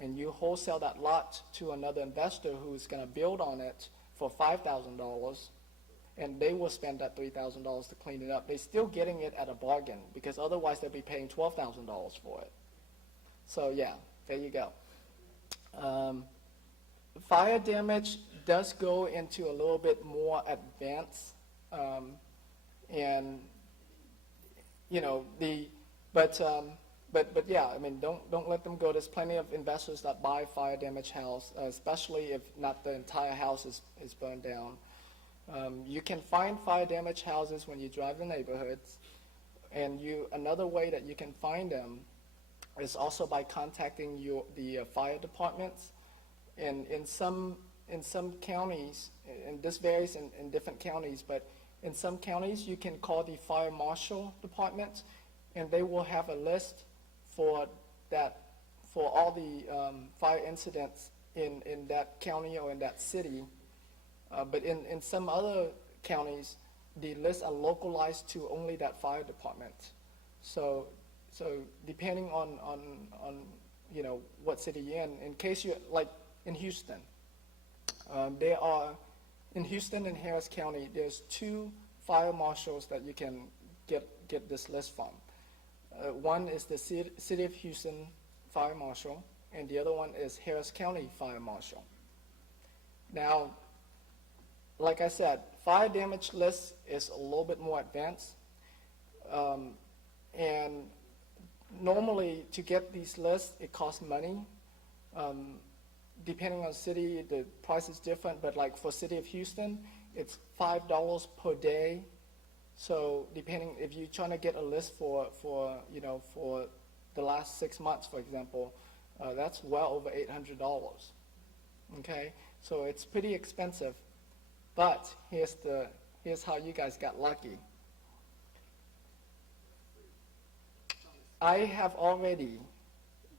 and you wholesale that lot to another investor who's going to build on it for $5,000, and they will spend that $3,000 to clean it up, they're still getting it at a bargain because otherwise they'll be paying $12,000 for it. So yeah, there you go. Fire damage does go into a little bit more advanced, but yeah, don't let them go. There's plenty of investors that buy fire damage house, especially if not the entire house is burned down. You can find fire damage houses when you drive the neighborhoods, and another way that you can find them is also by contacting the fire departments. And in some counties, and this varies in different counties, but in some counties you can call the fire marshal department, and they will have a list for all the fire incidents in that county or in that city. But in some other counties, the lists are localized to only that fire department. So depending on what city you're in case you're like in Houston, in Houston and Harris County, there's 2 fire marshals that you can get this list from. One is the City of Houston Fire Marshal, and the other one is Harris County Fire Marshal. Now, like I said, fire damage list is a little bit more advanced, and normally to get these lists, it costs money. Depending on city, the price is different, but like for City of Houston, it's $5 per day. So depending, if you're trying to get a list for the last 6 months, for example, that's well over $800. Okay, so it's pretty expensive. But here's how you guys got lucky. I have already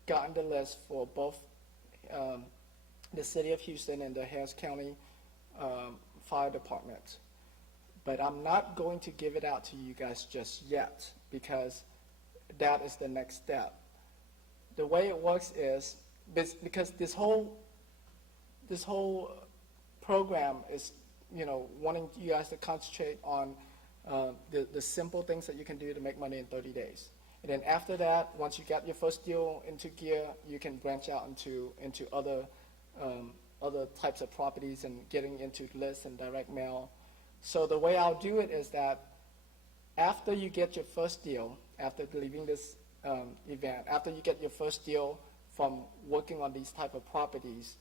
gotten the list for both the City of Houston and the Harris County Fire Department. But I'm not going to give it out to you guys just yet because that is the next step. The way it works is, because this whole program is, wanting you guys to concentrate on the simple things that you can do to make money in 30 days. And then after that, once you get your first deal into gear, you can branch out into other types of properties and getting into lists and direct mail. So the way I'll do it is that after you get your first deal, after leaving this event, after you get your first deal from working on these type of properties,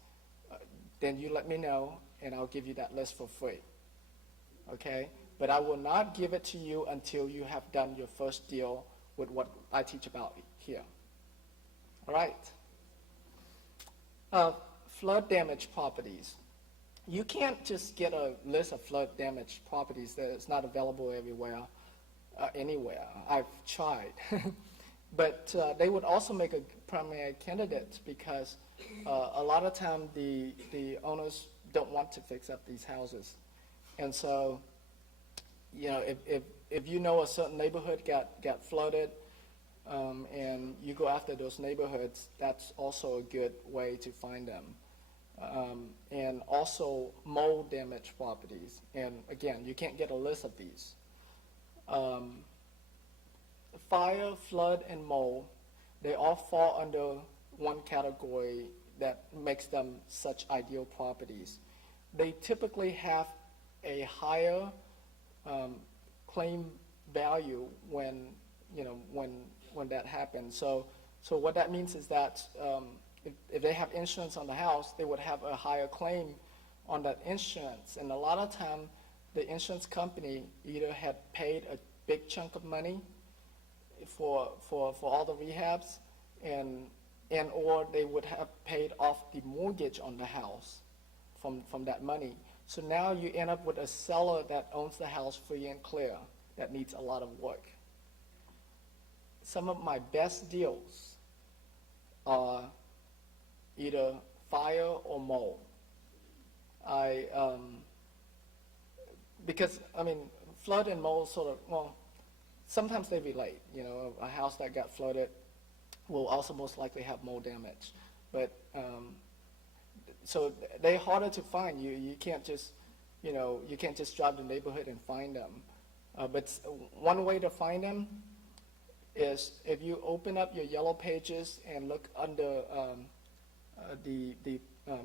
then you let me know and I'll give you that list for free. Okay? But I will not give it to you until you have done your first deal with what I teach about here. All right? Flood damage properties. You can't just get a list of flood damage properties that is not available everywhere. anywhere. I've tried. But they would also make a primary candidate because a lot of time the owners don't want to fix up these houses. And so, you know, if you know a certain neighborhood got flooded, and you go after those neighborhoods, that's also a good way to find them. And also mold damaged properties. And again, you can't get a list of these. Fire, flood, and mold, they all fall under one category that makes them such ideal properties. They typically have a higher claim value when, you know, when that happens. So what that means is that if they have insurance on the house, they would have a higher claim on that insurance. And a lot of time, the insurance company either had paid a big chunk of money for all the rehabs, and or they would have paid off the mortgage on the house from that money. So now you end up with a seller that owns the house free and clear that needs a lot of work. Some of my best deals are either fire or mold. Because, I mean, flood and mold sort of, well, sometimes they relate. You know, a house that got flooded will also most likely have mold damage. But, so they're harder to find. You can't just, you know, you can't just drive the neighborhood and find them. But one way to find them is if you open up your yellow pages and look under the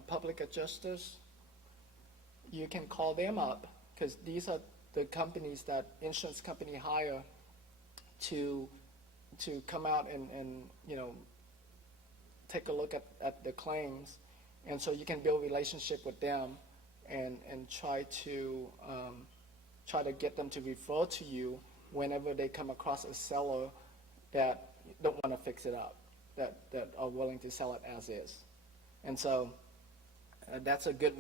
public adjusters, you can call them up, because these are the companies that insurance company hire to come out and you know, take a look at the claims. And so you can build a relationship with them and try to get them to refer to you whenever they come across a seller that don't want to fix it up, that are willing to sell it as is. And so that's a good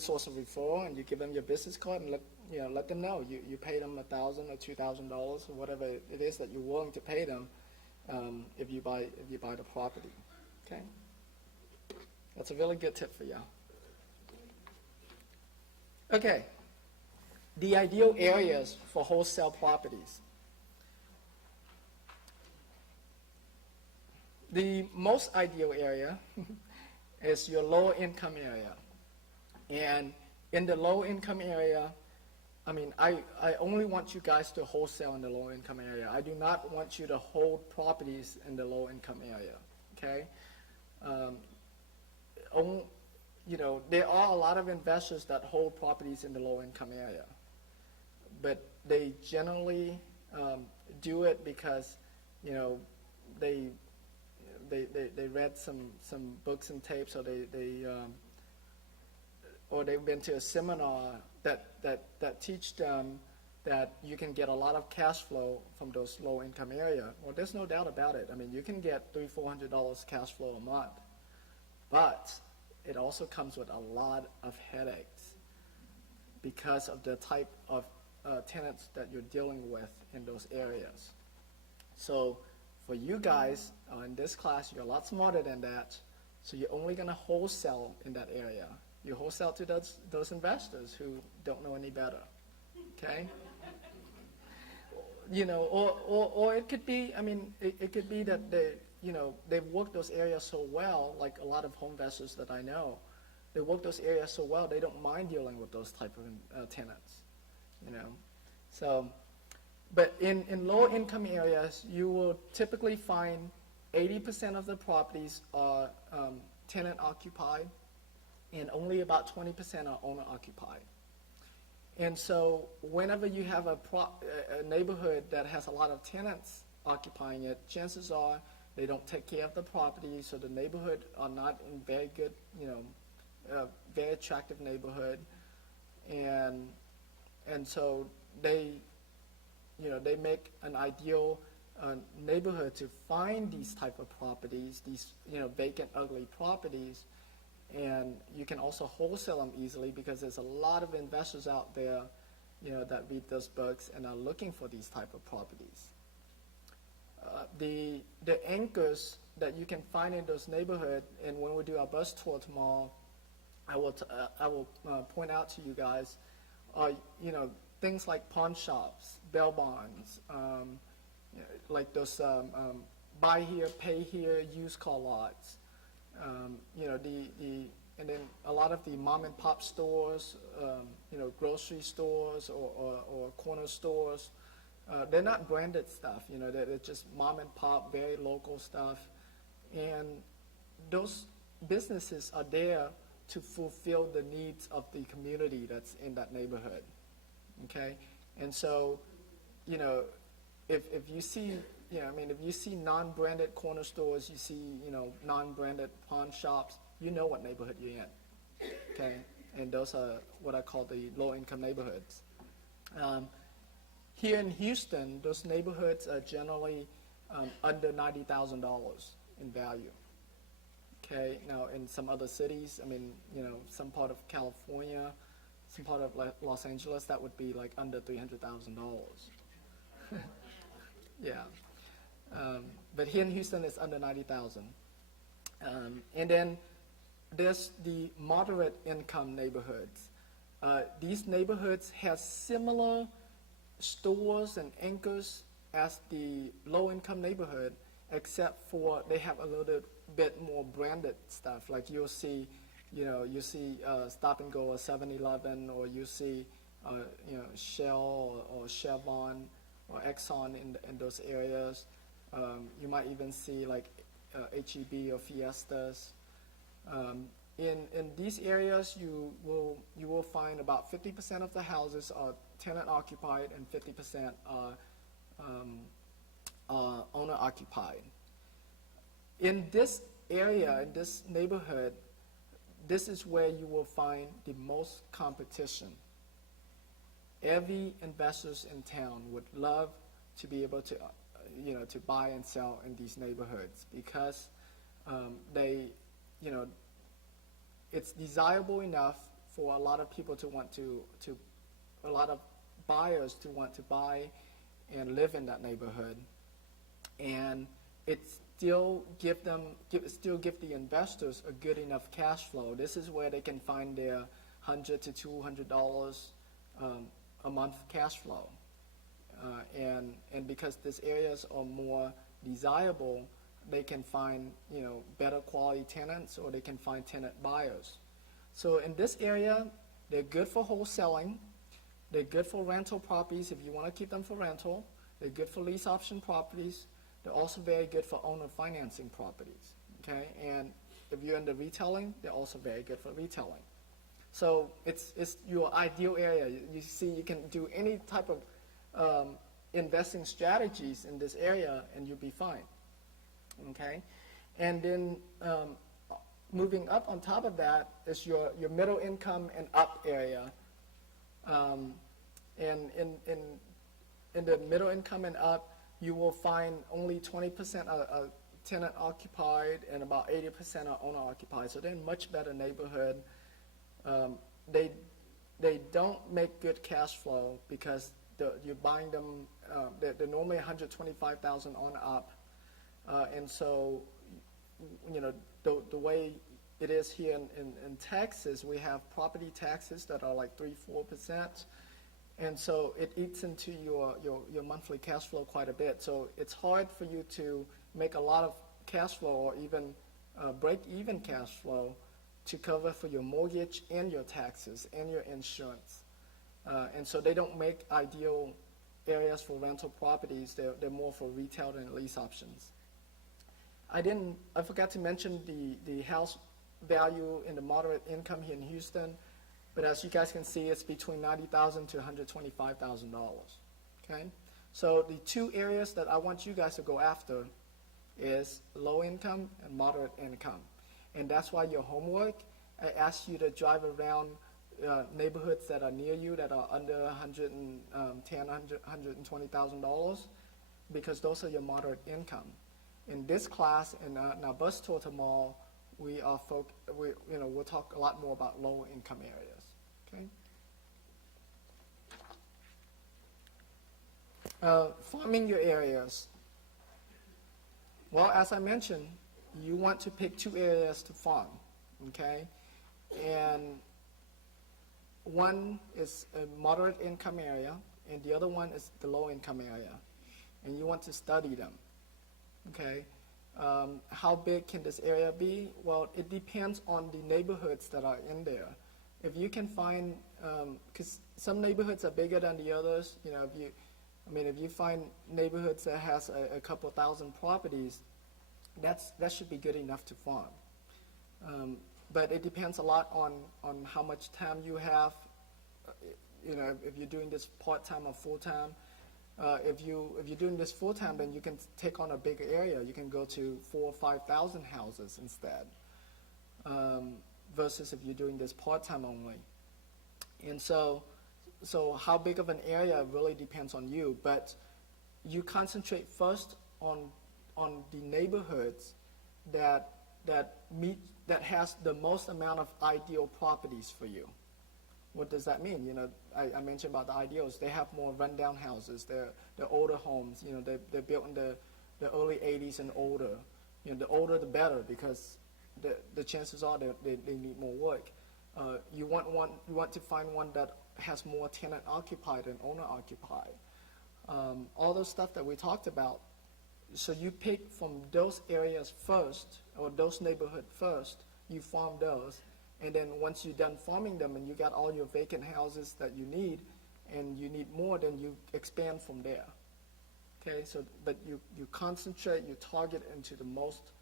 source of referral, and you give them your business card and let them know you pay them $1,000 or $2,000 or whatever it is that you're willing to pay them if you buy the property. Okay, that's a really good tip for you. Okay, the ideal areas for wholesale properties. The most ideal area is your lower income area. And in the low income area, I mean, I only want you guys to wholesale in the low income area. I do not want you to hold properties in the low income area, okay? You know, there are a lot of investors that hold properties in the low income area, but they generally do it because, you know, they read some books and tapes, or they've been to a seminar that teach them that you can get a lot of cash flow from those low income area. Well, there's no doubt about it. I mean, you can get $300-400 cash flow a month, but it also comes with a lot of headaches because of the type of tenants that you're dealing with in those areas. So for you guys in this class, you're a lot smarter than that, so you're only going to wholesale in that area. You wholesale to those investors who don't know any better, okay? You know, or it could be, I mean, it could be that they've worked those areas so well, like a lot of home investors that I know, they work those areas so well, they don't mind dealing with those type of tenants, you know? So, but in low income areas, you will typically find 80% of the properties are tenant occupied, and only about 20% are owner occupied. And so whenever you have a neighborhood that has a lot of tenants occupying it, chances are they don't take care of the property, so the neighborhood are not in very good, very attractive neighborhood, and so they make an ideal neighborhood to find these type of properties, these vacant, ugly properties. And you can also wholesale them easily because there's a lot of investors out there that read those books and are looking for these type of properties. The anchors that you can find in those neighborhoods, and when we do our bus tour tomorrow, I will point out to you guys, are things like pawn shops, bail bonds, like those buy here, pay here, used car lots. And then a lot of the mom and pop stores, grocery stores or corner stores. They're not branded stuff, they're just mom and pop, very local stuff. And those businesses are there to fulfill the needs of the community that's in that neighborhood, okay? And so, if you see, if you see non-branded corner stores, you see, non-branded pawn shops, you know what neighborhood you're in, okay? And those are what I call the low-income neighborhoods. Here in Houston, those neighborhoods are generally under $90,000 in value. Okay, now in some other cities, some part of California, some part of Los Angeles, that would be like under $300,000. Yeah, but here in Houston, it's under 90,000. And then there's the moderate income neighborhoods. These neighborhoods have similar stores and anchors as the low-income neighborhood, except for they have a little bit more branded stuff. Like you'll see Stop and Go or 7-Eleven, or you see Shell or Chevron or Exxon in those areas. You might even see like HEB or Fiestas. In these areas, you will find about 50% of the houses are tenant occupied and 50% are owner occupied. In this area, in this neighborhood, this is where you will find the most competition. Every investors in town would love to be able to, to buy and sell in these neighborhoods because it's desirable enough for a lot of people to want to a lot of buyers to want to buy and live in that neighborhood, and it still give the investors a good enough cash flow. This is where they can find their $100 to $200 a month cash flow, and because these areas are more desirable, they can find better quality tenants, or they can find tenant buyers. So in this area, they're good for wholesaling. They're good for rental properties if you want to keep them for rental. They're good for lease option properties. They're also very good for owner financing properties. Okay, and if you're in the retailing, they're also very good for retailing. So it's your ideal area. You see, you can do any type of investing strategies in this area, and you'll be fine. Okay, and then moving up on top of that is your middle income and up area. And in the middle income and up, you will find only 20% are tenant occupied and about 80% are owner occupied. So they're in much better neighborhood. They don't make good cash flow because you're buying them. They're normally $125,000 on up. And so, the way it is here in Texas, we have property taxes that are like 3-4%. And so it eats into your monthly cash flow quite a bit. So it's hard for you to make a lot of cash flow or even break even cash flow to cover for your mortgage and your taxes and your insurance. And so they don't make ideal areas for rental properties. They're more for retail and lease options. I forgot to mention the house value in the moderate income here in Houston, but as you guys can see, it's between $90,000 to $125,000. Okay, so the two areas that I want you guys to go after is low income and moderate income, and that's why your homework, I asked you to drive around neighborhoods that are near you that are under $120,000, because those are your moderate income. In this class, in our bus tour tomorrow, we'll talk a lot more about low income areas. Okay. Farming your areas. Well, as I mentioned, you want to pick 2 areas to farm, okay? And one is a moderate income area, and the other one is the low income area. And you want to study them, okay? How big can this area be? Well, it depends on the neighborhoods that are in there. If you can find, because some neighborhoods are bigger than the others, you know, if you find neighborhoods that has a couple thousand properties, that should be good enough to farm. But it depends a lot on how much time you have. You know, if you're doing this part-time or full-time. If you're doing this full-time, then you can take on a bigger area. You can go to 4,000 or 5,000 houses instead, versus if you're doing this part-time only. And so how big of an area really depends on you, but you concentrate first on the neighborhoods that has the most amount of ideal properties for you. What does that mean? You know, I mentioned about the ideals. They have more rundown houses. They're older homes. You know, they're built in the early 80s and older. You know, the older the better, because the chances are they need more work. You want to find one that has more tenant occupied than owner occupied. All those stuff that we talked about. So you pick from those areas first, or those neighborhoods first. You farm those. And then once you're done farming them and you got all your vacant houses that you need, and you need more, then you expand from there. Okay, so but you concentrate, you target into the most,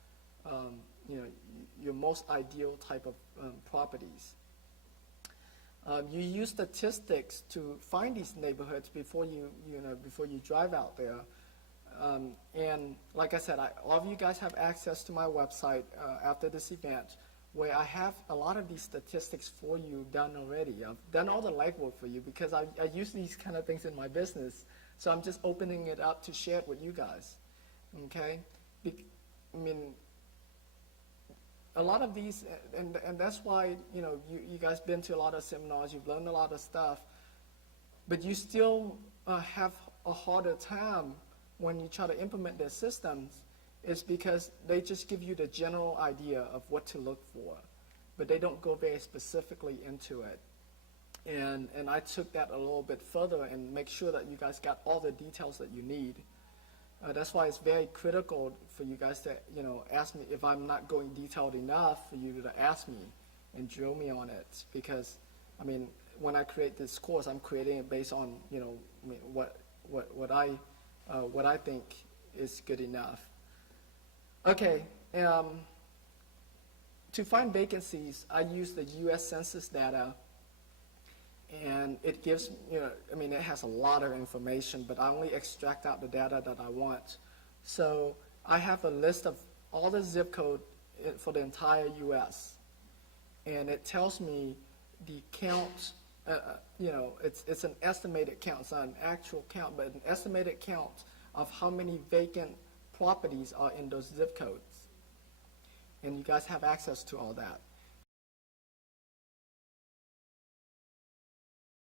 your most ideal type of properties. You use statistics to find these neighborhoods before you drive out there. And like I said, all of you guys have access to my website after this event, where I have a lot of these statistics for you done already. I've done all the legwork for you because I use these kind of things in my business. So I'm just opening it up to share it with you guys. Okay? A lot of these, and that's why, you guys been to a lot of seminars, you've learned a lot of stuff, but you still have a harder time when you try to implement their systems, is because they just give you the general idea of what to look for, but they don't go very specifically into it. And I took that a little bit further and make sure that you guys got all the details that you need. That's why it's very critical for you guys to, ask me if I'm not going detailed enough, for you to ask me and drill me on it. Because, when I create this course, I'm creating it based on, what I think is good enough. Okay, to find vacancies, I use the U.S. Census data, and it gives, it has a lot of information, but I only extract out the data that I want. So I have a list of all the zip code for the entire U.S., and it tells me the count, it's an estimated count, it's not an actual count, but an estimated count of how many vacant properties are in those zip codes. And you guys have access to all that.